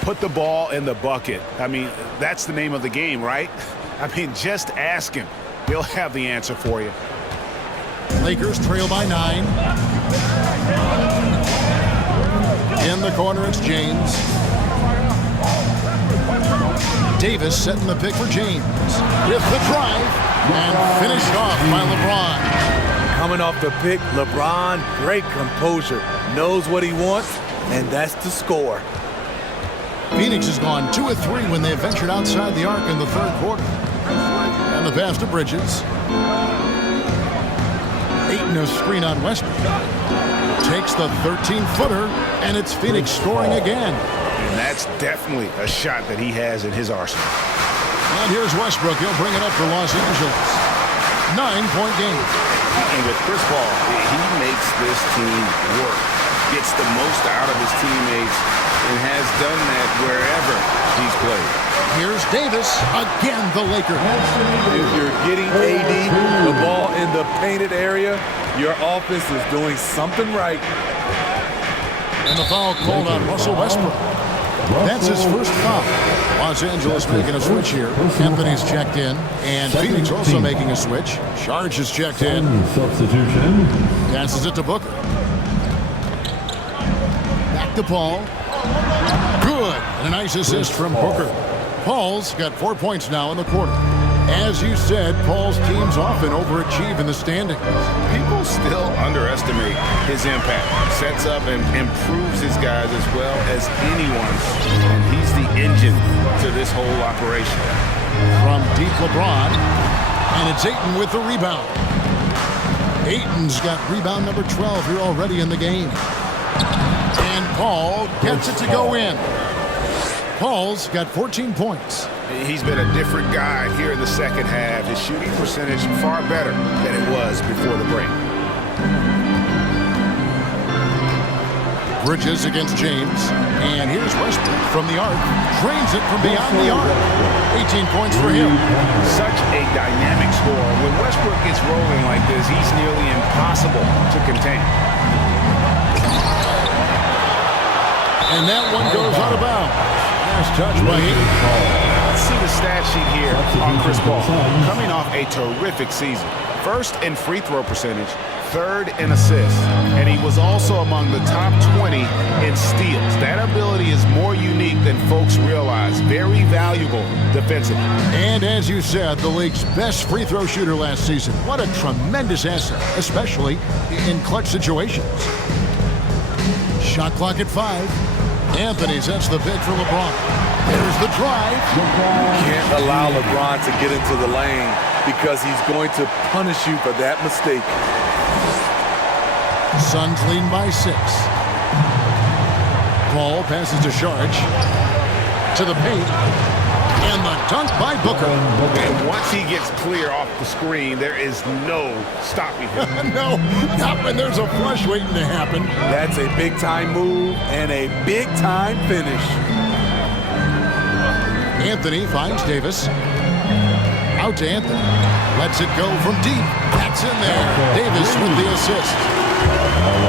Put the ball in the bucket. I mean, that's the name of the game, right? I mean, just ask him. He'll have the answer for you. Lakers trail by 9. In the corner, it's James. Davis setting the pick for James. With the drive and finished off by LeBron. Coming off the pick, LeBron, great composure, knows what he wants, and that's to score. Phoenix has gone 2 of 3 when they ventured outside the arc in the third quarter. And the pass to Bridges. Ayton a screen on Westbrook. Takes the 13-footer, and it's Phoenix scoring again. And that's definitely a shot that he has in his arsenal. And here's Westbrook. He'll bring it up for Los Angeles. 9-point game. And with Chris Paul, he makes this team work, gets the most out of his teammates, and has done that wherever he's played. Here's Davis. Again, the Lakers. If you're getting AD the ball in the painted area, your offense is doing something right. And the foul called on Russell Westbrook. That's his first foul. Los Angeles making a switch here. Anthony's checked in, and Phoenix also making a switch. Sharge is checked in. Substitution. Passes it to Booker. Back to Paul. Good. And a nice assist from Booker. Paul's got 4 points now in the quarter. As you said, Paul's teams often overachieve in the standings. People still underestimate his impact. Sets up and improves his guys as well as anyone. And he's the engine to this whole operation. From deep LeBron. And it's Ayton with the rebound. Ayton's got rebound number 12 here already in the game. And Paul gets it to go in. Paul's got 14 points. He's been a different guy here in the second half. His shooting percentage far better than it was before the break. Bridges against James. And here's Westbrook from the arc. Drains it from beyond the arc. 18 points for him. Such a dynamic scorer. When Westbrook gets rolling like this, he's nearly impossible to contain. And that one goes out of bounds. Last touch by Ayton. Let's see the stat sheet here on Chris Paul. Coming off a terrific season. First in free throw percentage, third in assists, and he was also among the top 20 in steals. That ability is more unique than folks realize. Very valuable defensively. And as you said, the league's best free throw shooter last season. What a tremendous asset, especially in clutch situations. Shot clock at 5. Anthony sets the pick for LeBron. There's the drive. Can't allow LeBron to get into the lane because he's going to punish you for that mistake. Suns lead by 6. Paul passes to Sharge. To the paint. And the dunk by Booker. And once he gets clear off the screen, there is no stopping him. No, not when there's a flush waiting to happen. That's a big-time move and a big-time finish. Anthony finds Davis. Out to Anthony. Lets it go from deep. That's in there. Davis with the assist.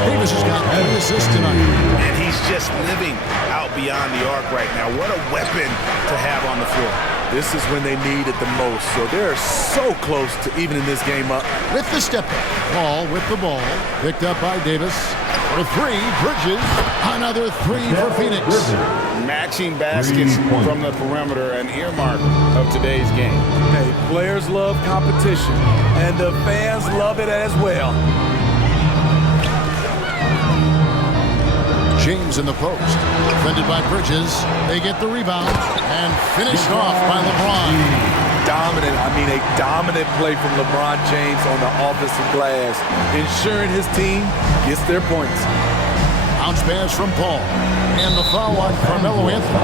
Davis has got 3 assists tonight. And he's just living out beyond the arc right now. What a weapon to have on the floor. This is when they need it the most, so they're so close to evening this game up. With the step back. Paul with the ball. Picked up by Davis. For 3, Bridges. Another 3 for Phoenix. Matching baskets from the perimeter, an earmark of today's game. Hey, players love competition, and the fans love it as well. James in the post. Defended by Bridges. They get the rebound and finished off by LeBron. Dominant, a dominant play from LeBron James on the offensive glass, ensuring his team gets their points. Bounce pass from Paul. And the foul on Carmelo Anthony.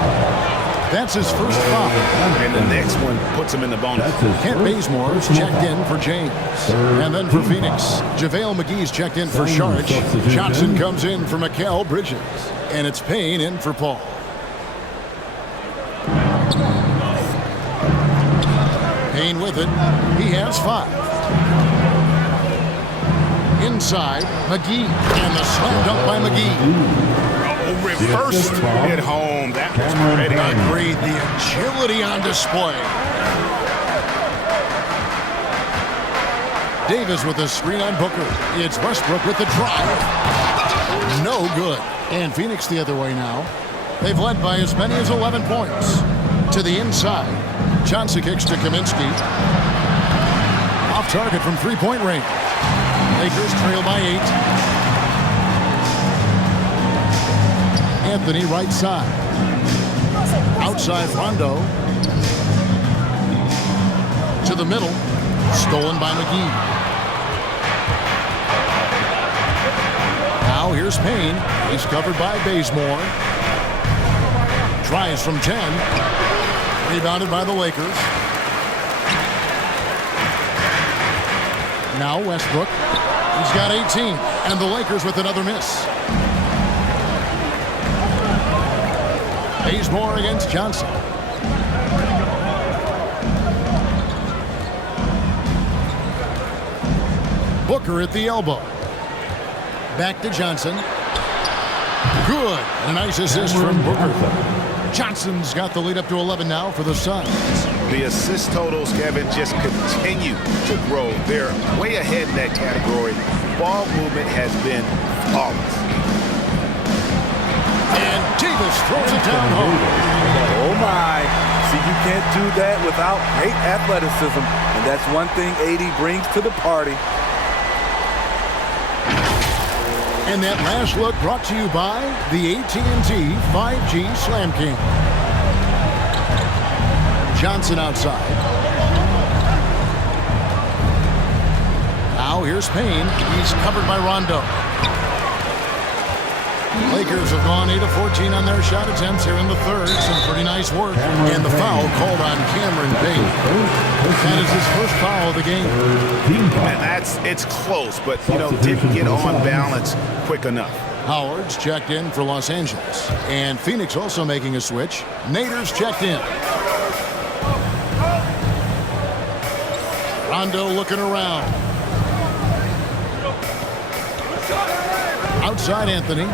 That's his first foul. And the next one puts him in the bonus. Kent Bazemore's checked in for James. And then for Phoenix, JaVale McGee's checked in for Sharge. Johnson comes in for Mikal Bridges. And it's Payne in for Paul. Payne with it. He has 5. Inside, McGee. And the slam dunk by McGee. Reversed at home. That was ready. Agreed. The agility on display. Davis with a screen on Booker. It's Westbrook with the drive. No good. And Phoenix the other way now. They've led by as many as 11 points. To the inside. Johnson kicks to Kaminsky. Off target from 3-point range. Lakers trail by 8. Anthony right side. Outside Rondo. To the middle. Stolen by McGee. Now here's Payne. He's covered by Bazemore. Tries from 10. Rebounded by the Lakers. Now Westbrook. He's got 18. And the Lakers with another miss. Bazemore against Johnson. Booker at the elbow. Back to Johnson. Good. A nice assist from Booker. Johnson's got the lead up to 11 now for the Suns. The assist totals, Kevin, just continue to grow. They're way ahead in that category. Ball movement has been flawless. And Davis throws it down home. Oh my. See, you can't do that without great athleticism. And that's one thing AD brings to the party. And that last look brought to you by the AT&T 5G Slam King. Johnson outside. Now here's Payne. He's covered by Rondo. Lakers have gone 8 of 14 on their shot attempts here in the third. Some pretty nice work. And the foul called on Cameron Payne. That is his first foul of the game. And it's close, but, didn't get on balance quick enough. Howard's checked in for Los Angeles. And Phoenix also making a switch. Nader's checked in. Rondo looking around. Outside Anthony.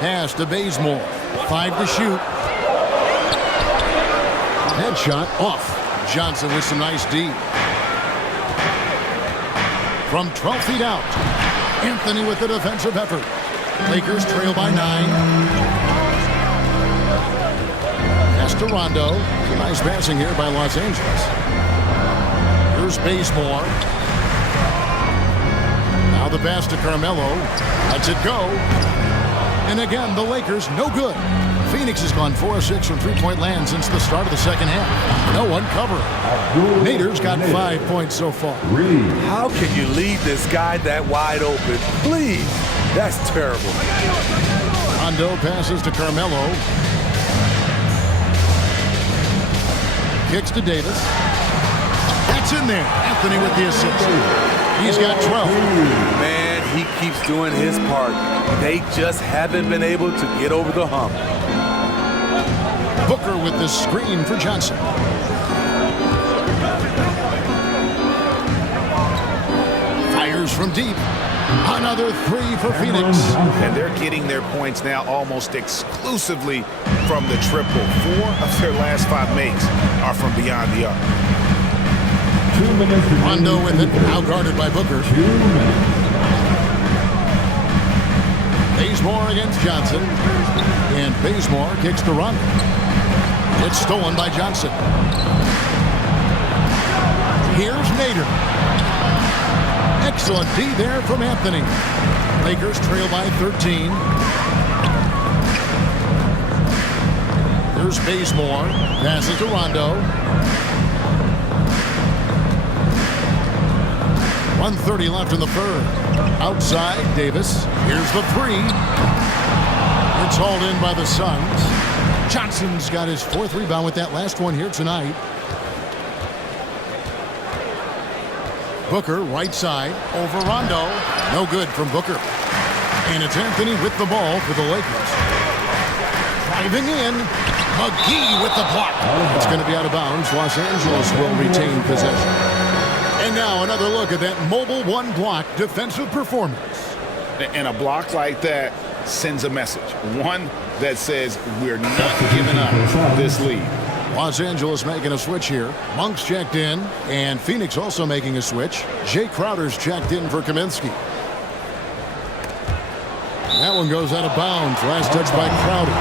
Pass to Bazemore. 5 to shoot. Headshot off. Johnson with some nice D. From 12 feet out. Anthony with the defensive effort. Lakers trail by 9. Pass to Rondo. Some nice passing here by Los Angeles. Here's Bazemore. Now the pass to Carmelo. Lets it go. And again, the Lakers no good. Phoenix has gone 4 of 6 from three-point land since the start of the second half. No one covering. Nader's got 5 points so far. How can you leave this guy that wide open? Please. That's terrible. Rondo passes to Carmelo. Kicks to Davis. That's in there. Anthony with the assist. He's got 12. Man, he keeps doing his part. They just haven't been able to get over the hump. Booker with the screen for Johnson. Fires from deep. Another 3 for Phoenix. And they're getting their points now almost exclusively from the triple. 4 of their last 5 makes are from beyond the arc. 2 minutes. Rondo with it, outguarded by Booker. 2 minutes. Bazemore against Johnson. And Bazemore kicks to Rondo. It's stolen by Johnson. Here's Nader. Excellent D there from Anthony. Lakers trail by 13. There's Bazemore. Passes to Rondo. 1:30 left in the third. Outside, Davis. Here's the 3. It's hauled in by the Suns. Johnson's got his 4th rebound with that last one here tonight. Booker, right side, over Rondo. No good from Booker. And it's Anthony with the ball for the Lakers. Driving in. McGee with the block. It's going to be out of bounds. Los Angeles will retain possession. And now another look at that mobile one block defensive performance. And a block like that sends a message. One that says we're not giving up this lead. Los Angeles making a switch here. Monk's checked in, and Phoenix also making a switch. Jay Crowder's checked in for Kaminsky. That one goes out of bounds. Last touch by Crowder.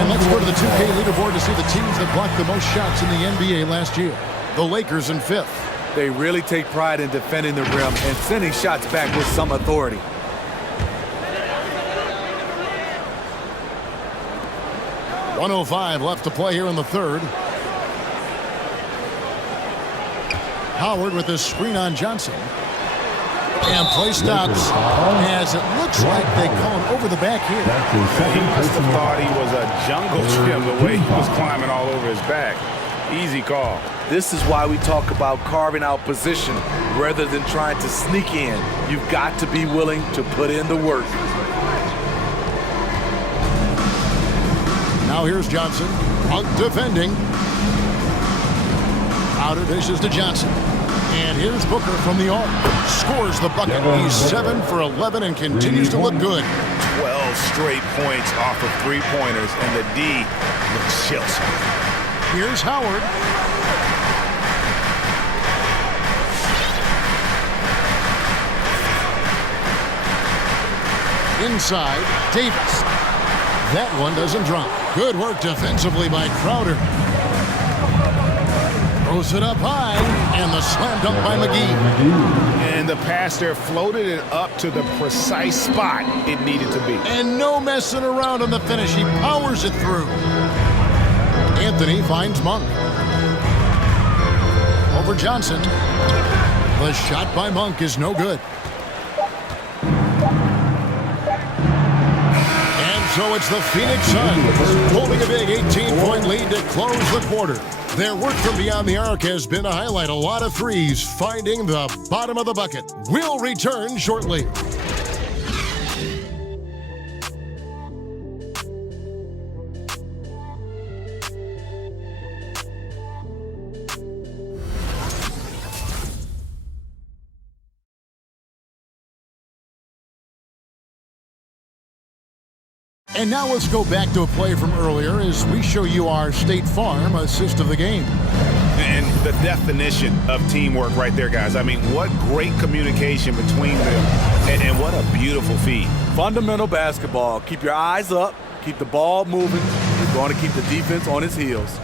And let's go to the 2K leaderboard to see the teams that blocked the most shots in the NBA last year. The Lakers in 5th. They really take pride in defending the rim and sending shots back with some authority. .105 left to play here in the third. Howard with this screen on Johnson. And play stops as it looks like they call him over the back here. He must have thought he was a jungle gym the way he was climbing all over his back. Easy call. This is why we talk about carving out position rather than trying to sneak in. You've got to be willing to put in the work. Now here's Johnson. Monk defending. Outer dishes to Johnson. And here's Booker from the arc. Scores the bucket. He's 7 for 11 and continues to look good. 12 straight points off of three-pointers, and the D looks Chelsea. Here's Howard. Inside, Davis. That one doesn't drop. Good work defensively by Crowder. Throws it up high, and the slam dunk by McGee. And the pass there floated it up to the precise spot it needed to be. And no messing around on the finish. He powers it through. Anthony finds Monk. Over Johnson. The shot by Monk is no good. And so it's the Phoenix Suns holding a big 18-point lead to close the quarter. Their work from beyond the arc has been to highlight a lot of threes, finding the bottom of the bucket. We'll return shortly. And now let's go back to a play from earlier as we show you our State Farm assist of the game. And the definition of teamwork right there, guys. I mean, what great communication between them, and what a beautiful feed. Fundamental basketball. Keep your eyes up. Keep the ball moving. You're going to keep the defense on its heels.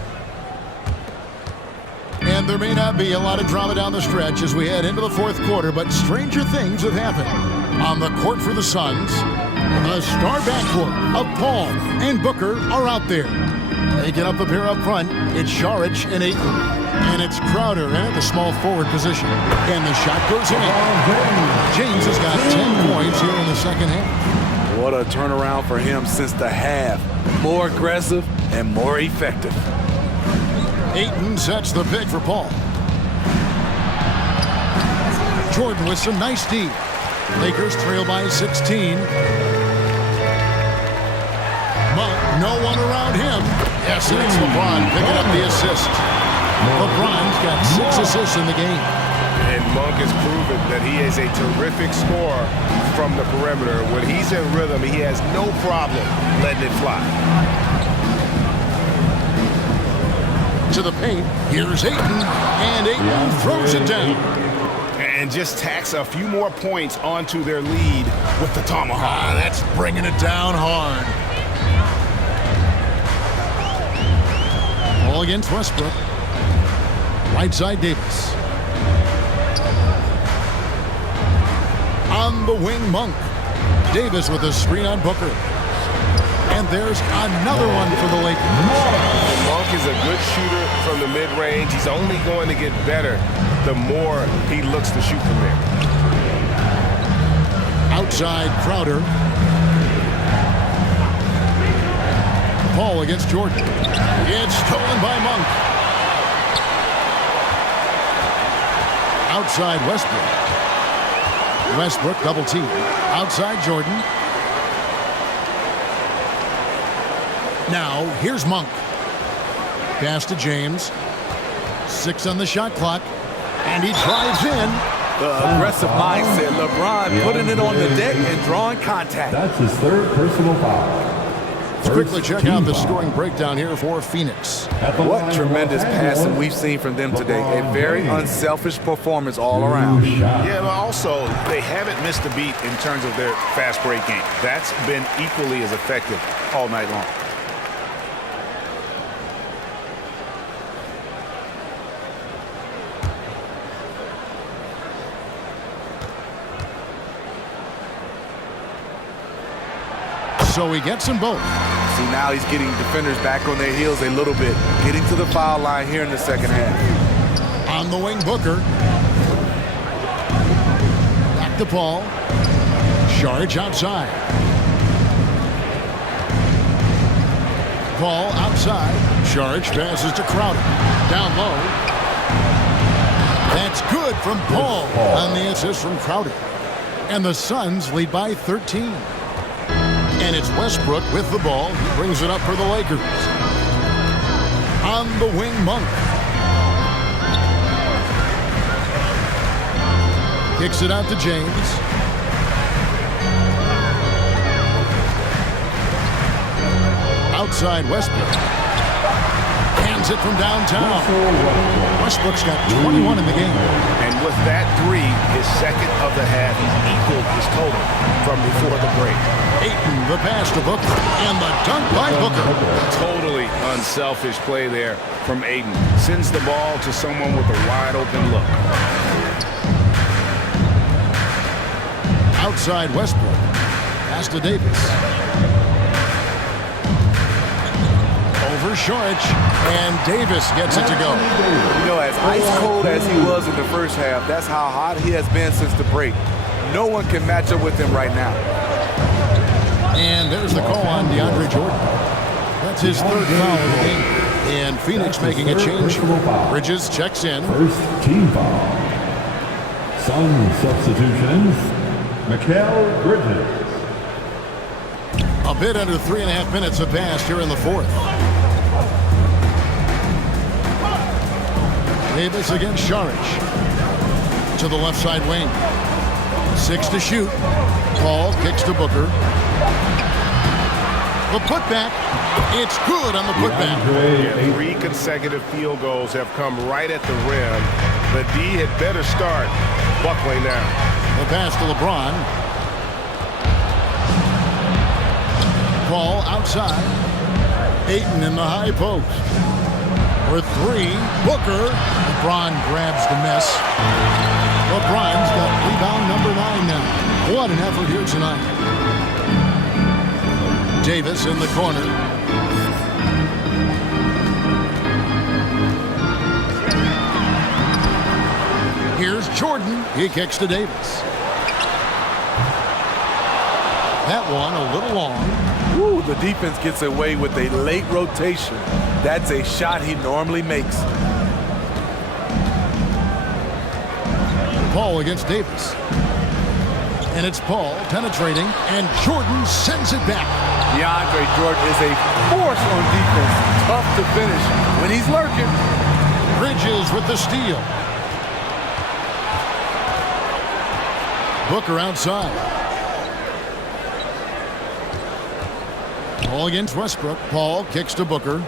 And there may not be a lot of drama down the stretch as we head into the fourth quarter, but stranger things have happened. On the court for the Suns, the star backcourt of Paul and Booker are out there. Taking up the pair up front, it's Saric and Ayton. And it's Crowder in at the small forward position. And the shot goes in. James has got 10 points here in the second half. What a turnaround for him since the half. More aggressive and more effective. Ayton sets the pick for Paul. Jordan with some nice D. Lakers trail by 16. Monk, no one around him. Yes, and it's LeBron picking up the assist. LeBron's got 6 assists in the game. And Monk has proven that he is a terrific scorer from the perimeter. When he's in rhythm, he has no problem letting it fly. To the paint, here's Ayton, and Ayton throws it down. And just tacks a few more points onto their lead with the tomahawk. That's bringing it down hard. Ball against Westbrook. Right side Davis. On the wing, Monk. Davis with a screen on Booker. And there's another one for the Lakers. Monk is a good shooter from the mid-range. He's only going to get better the more he looks to shoot from there. Outside Crowder. Paul against Jordan. It's stolen by Monk. Outside Westbrook. Westbrook double team. Outside Jordan. Now, here's Monk. Pass to James. 6 on the shot clock. And he drives in. The aggressive mindset. LeBron putting it on the deck and drawing contact. That's his third personal foul. Let's quickly check out the scoring breakdown here for Phoenix. What tremendous passing we've seen from them today. A very unselfish performance all around. Yeah, but also, they haven't missed a beat in terms of their fast break game. That's been equally as effective all night long. So he gets them both. See, now he's getting defenders back on their heels a little bit. Getting to the foul line here in the second half. On the wing, Booker. Back Back to Paul. Saric outside. Paul outside. Saric passes to Crowder. Down low. That's good from Paul on the assist from Crowder. And the Suns lead by 13. And it's Westbrook with the ball. He brings it up for the Lakers. On the wing, Monk. Kicks it out to James. Outside Westbrook. Hands it from downtown. Westbrook's got 21 in the game. And with that three, his second of the half, he's equaled his total from before the break. Ayton, the pass to Booker, and the dunk by Booker. Totally unselfish play there from Ayton. Sends the ball to someone with a wide open look. Outside Westbrook. Pass to Davis. Over Saric, and Davis gets it to go. You know, as ice cold as he was in the first half, that's how hot he has been since the break. No one can match up with him right now. And there's the call on DeAndre Jordan. That's his third foul of the game. And Phoenix making a change. Bridges checks in. First team foul. Sun substitutions. Mikal Bridges. A bit under 3.5 minutes have passed here in the fourth. Davis against Saric. To the left side wing. 6 to shoot. Paul kicks to Booker. The putback. It's good on the putback. Yeah, 3 consecutive field goals have come right at the rim. The D had better start buckling now. The pass to LeBron. Paul outside. Ayton in the high post. For 3. Booker. LeBron grabs the miss. LeBron's got rebound number 9 now. What an effort here tonight. Davis in the corner. Here's Jordan. He kicks to Davis. That one a little long. Woo, the defense gets away with a late rotation. That's a shot he normally makes. Paul against Davis. And it's Paul penetrating, and Jordan sends it back. DeAndre Jordan is a force on defense. Tough to finish when he's lurking. Bridges with the steal. Booker outside. Paul against Westbrook. Paul kicks to Booker.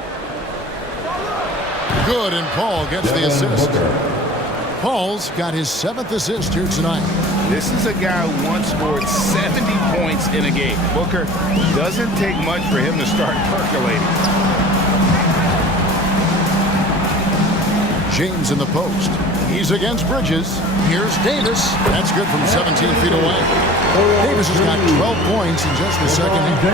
Good, and Paul gets the assist. Paul's got his 7th assist here tonight. This is a guy who once scored 70 points in a game. Booker, doesn't take much for him to start percolating. James in the post. He's against Bridges. Here's Davis. That's good from 17 feet away. Davis has got 12 points in just the second half.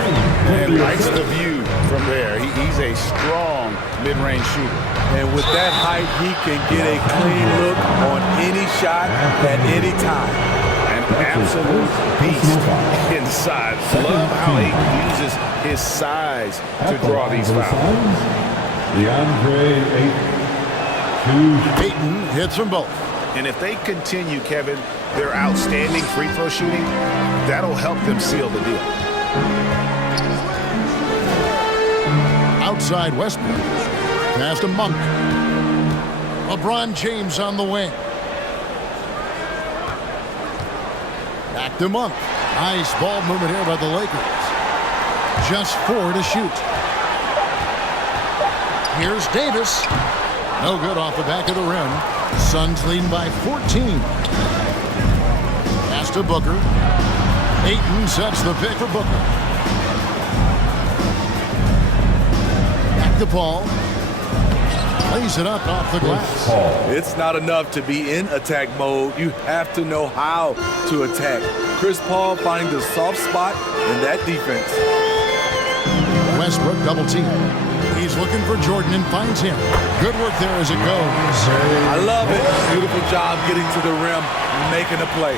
And likes the view from there. He's a strong mid-range shooter. And with that height, he can get a clean look on any shot at any time. An absolute beast inside. Love how he uses his size to draw these fouls. DeAndre Ayton. Ayton hits them both. And if they continue, Kevin, their outstanding free throw shooting, that'll help them seal the deal. Outside Westbrook. Pass to Monk. LeBron James on the wing. Back to Monk. Nice ball movement here by the Lakers. Just 4 to shoot. Here's Davis. No good off the back of the rim. Suns leading by 14. Pass to Booker. Ayton sets the pick for Booker. Back to Paul. Lays it up off the glass. It's not enough to be in attack mode. You have to know how to attack. Chris Paul finding the soft spot in that defense. Westbrook double team. He's looking for Jordan and finds him. Good work there as it goes. I love it. Beautiful job getting to the rim, making a play.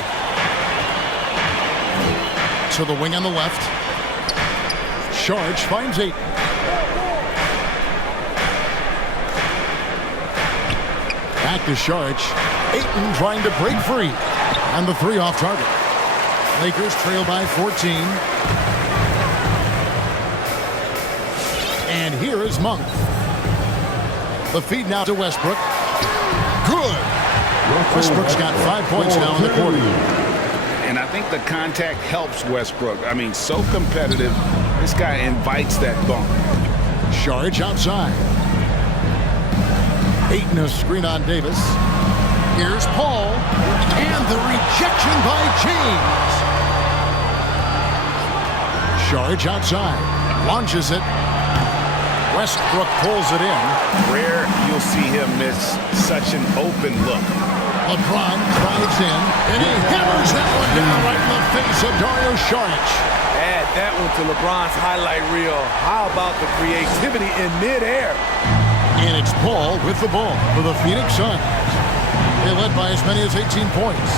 To the wing on the left. Sharge finds Ayton. Back to Sharge. Ayton trying to break free. And the three off target. Lakers trail by 14. And here is Monk. The feed now to Westbrook. Good. Westbrook's got 5 points now in the quarter. And I think the contact helps Westbrook. I mean, so competitive. This guy invites that bump. Sharge outside. Ayton a screen on Davis. Here's Paul. And the rejection by James. Sharge outside. Launches it. Westbrook pulls it in. Rare you'll see him miss such an open look. LeBron drives in, and he hammers that one down right in the face of Dario Saric. Add that one to LeBron's highlight reel. How about the creativity in midair? And it's Paul with the ball for the Phoenix Suns. They led by as many as 18 points.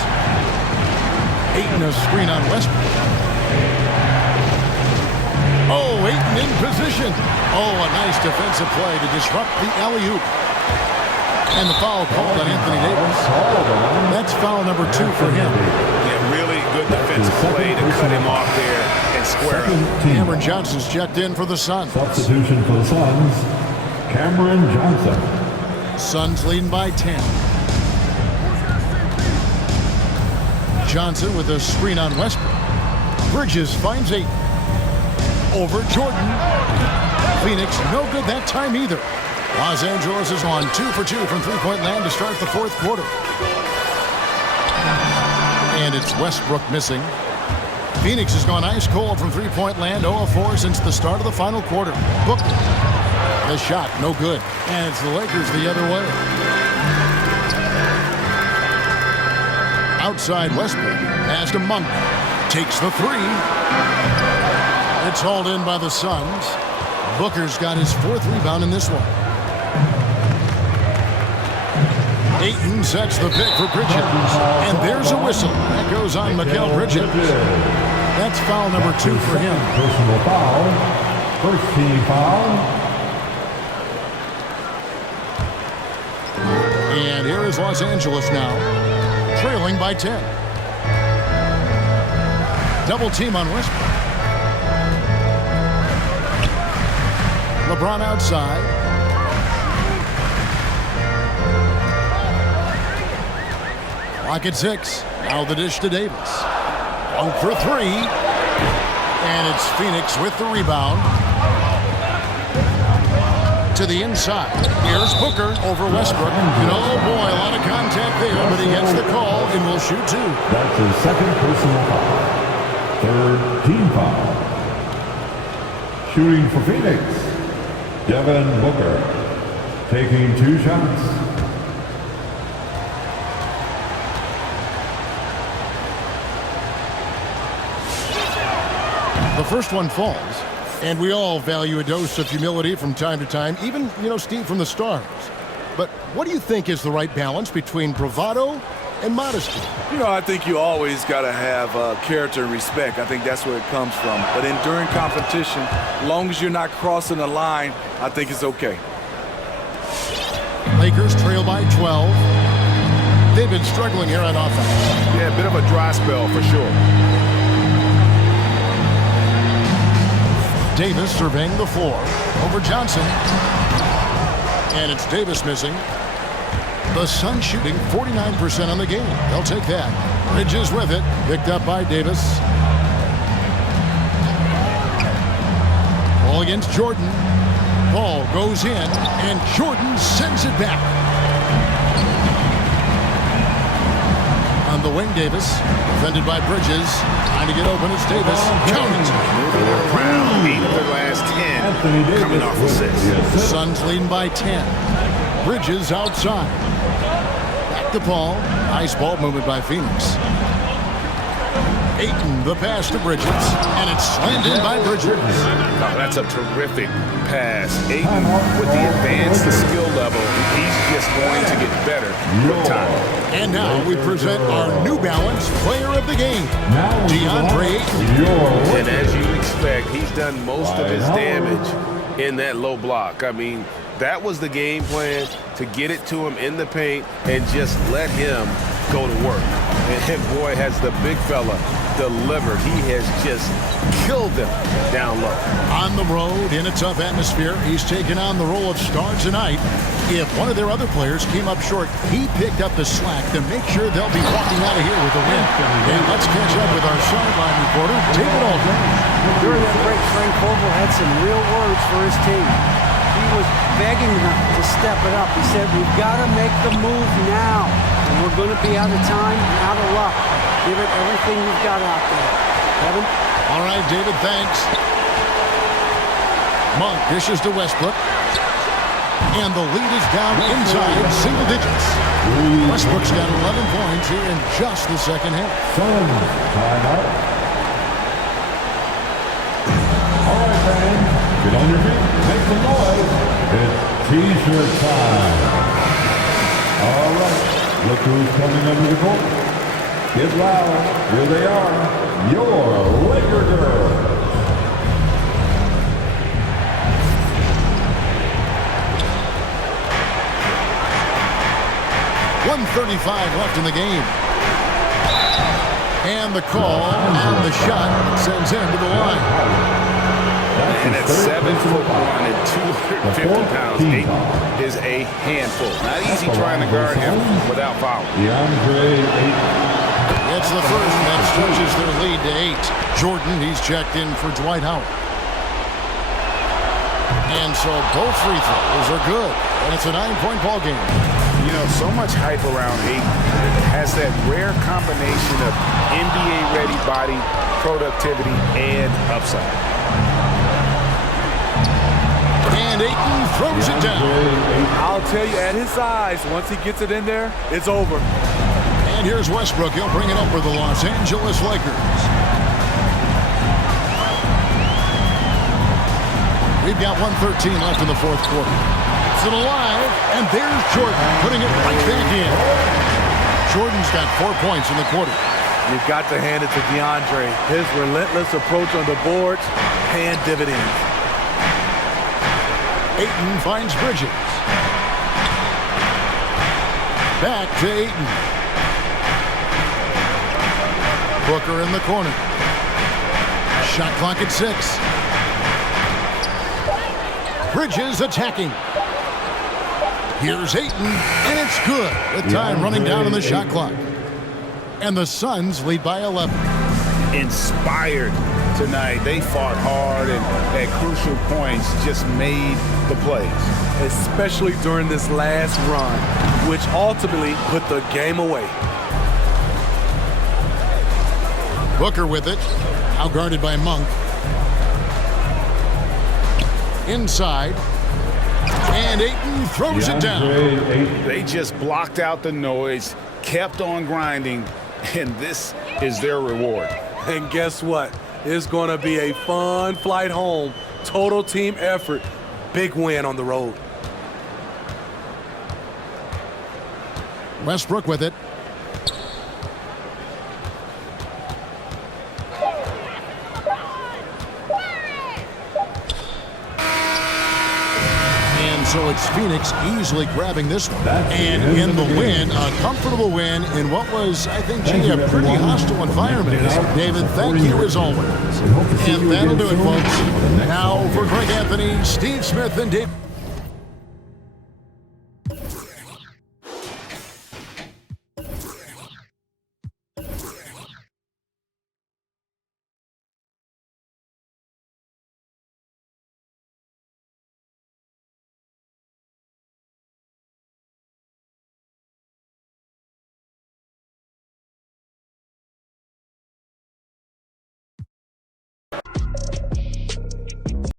Ayton a screen on Westbrook. Oh, Ayton in position. Oh, a nice defensive play to disrupt the alley-oop. And the foul called on Anthony Davis. That's foul number 2 for him. Yeah, really good defensive play to cut him off there and square up. Cameron Johnson's checked in for the Suns. Substitution for the Suns, Cameron Johnson. Suns leading by 10. Johnson with a screen on Westbrook. Bridges finds Ayton. Over Jordan. Phoenix no good that time either. Los Angeles is on 2 for 2 from three-point land to start the fourth quarter. And it's Westbrook missing. Phoenix has gone ice cold from three-point land, 0 of 4 since the start of the final quarter. Booker. The shot, no good. And it's the Lakers the other way. Outside Westbrook. Pass to Monk. Takes the three. It's hauled in by the Suns. Booker's got his 4th rebound in this one. Ayton sets the pick for Bridges. And there's a whistle. That goes on Mikal Bridges. That's foul number 2 for him. Personal foul. First team foul. And here is Los Angeles now, trailing by 10. Double team on Westbrook. LeBron outside. Clock at 6. Now the dish to Davis. 1 for 3. And it's Phoenix with the rebound. To the inside. Here's Booker over Westbrook. And oh boy, a lot of contact there, but he gets the call and will shoot 2. That's his 2nd personal foul. 3rd team foul. Shooting for Phoenix, Devin Booker, taking 2 shots. The first one falls, and we all value a dose of humility from time to time, even, Steve, from the stars. But what do you think is the right balance between bravado and modesty? I think you always got to have character and respect. I think that's where it comes from. But during competition, as long as you're not crossing the line, I think it's okay. Lakers trail by 12. They've been struggling here on offense. Yeah, a bit of a dry spell for sure. Davis surveying the floor over Johnson. And it's Davis missing. The Suns shooting 49% on the game. They'll take that. Bridges with it. Picked up by Davis. Ball against Jordan. Ball goes in, and Jordan sends it back. On the wing, Davis. Defended by Bridges. Trying to get open. It's Davis. Count it. Moving around. 8 of their last 10 coming off assists. Suns leading by 10. Bridges outside. Back to Paul. Nice ball movement by Phoenix. Ayton, the pass to Bridges. And it's slammed in by Bridges. Oh, that's a terrific pass. Ayton with the advanced skill level he's just going to get better with time. And now we present our New Balance Player of the Game, DeAndre Ayton. And as you expect, he's done most of his damage in that low block. I mean, that was the game plan, to get it to him in the paint and just let him go to work. And boy, has the big fella delivered. He has just killed them down low. On the road, in a tough atmosphere, he's taken on the role of star tonight. If one of their other players came up short, he picked up the slack to make sure they'll be walking out of here with a win. And let's catch up with our sideline reporter, David Aldridge. During that break, Frank Vogel had some real words for his team. He was begging them to step it up. He said, we've got to make the move now. And we're going to be out of time and out of luck. Give it everything you've got out there. Kevin? All right, David, thanks. Monk dishes to Westbrook. And the lead is down inside single digits. Westbrook's got 11 points here in just the second half. Timeout. All right, fans, get on your feet, make some noise. It's T-shirt time. All right, look who's coming under the court. Get loud. Here they are, your Laker girls. 1:35 left in the game. And the call on the shot sends him to the line. And at 7'1" and 250 pounds, Ayton is a handful. Not easy trying to guard him without foul. DeAndre Ayton. It's the first that stretches their lead to 8. Jordan, he's checked in for Dwight Howard. And so both free throws are good. And it's a 9-point ball game. You know, so much hype around Ayton. Has that rare combination of NBA-ready body, productivity, and upside. And Ayton throws it down. I'll tell you, at his size, once he gets it in there, it's over. And here's Westbrook. He'll bring it up for the Los Angeles Lakers. We've got 1:13 left in the fourth quarter. It's it alive, and there's Jordan putting it right back in. Jordan's got 4 points in the quarter. You've got to hand it to DeAndre. His relentless approach on the boards, paying dividends. Ayton finds Bridges. Back to Ayton. Booker in the corner. Shot clock at 6. Bridges attacking. Here's Ayton, and it's good with time running down on the shot clock. And the Suns lead by 11. Inspired tonight. They fought hard and at crucial points just made the plays. Especially during this last run, which ultimately put the game away. Booker with it, out guarded by Monk. Inside, and Ayton throws it down. They just blocked out the noise, kept on grinding, and this is their reward. And guess what? It's going to be a fun flight home. Total team effort. Big win on the road. Westbrook with it. So it's Phoenix easily grabbing this one. And in the win, a comfortable win in what was, I think, a pretty hostile environment. David, thank you as always. And that'll do it, folks. Now for Greg Anthony, Steve Smith, and Dave.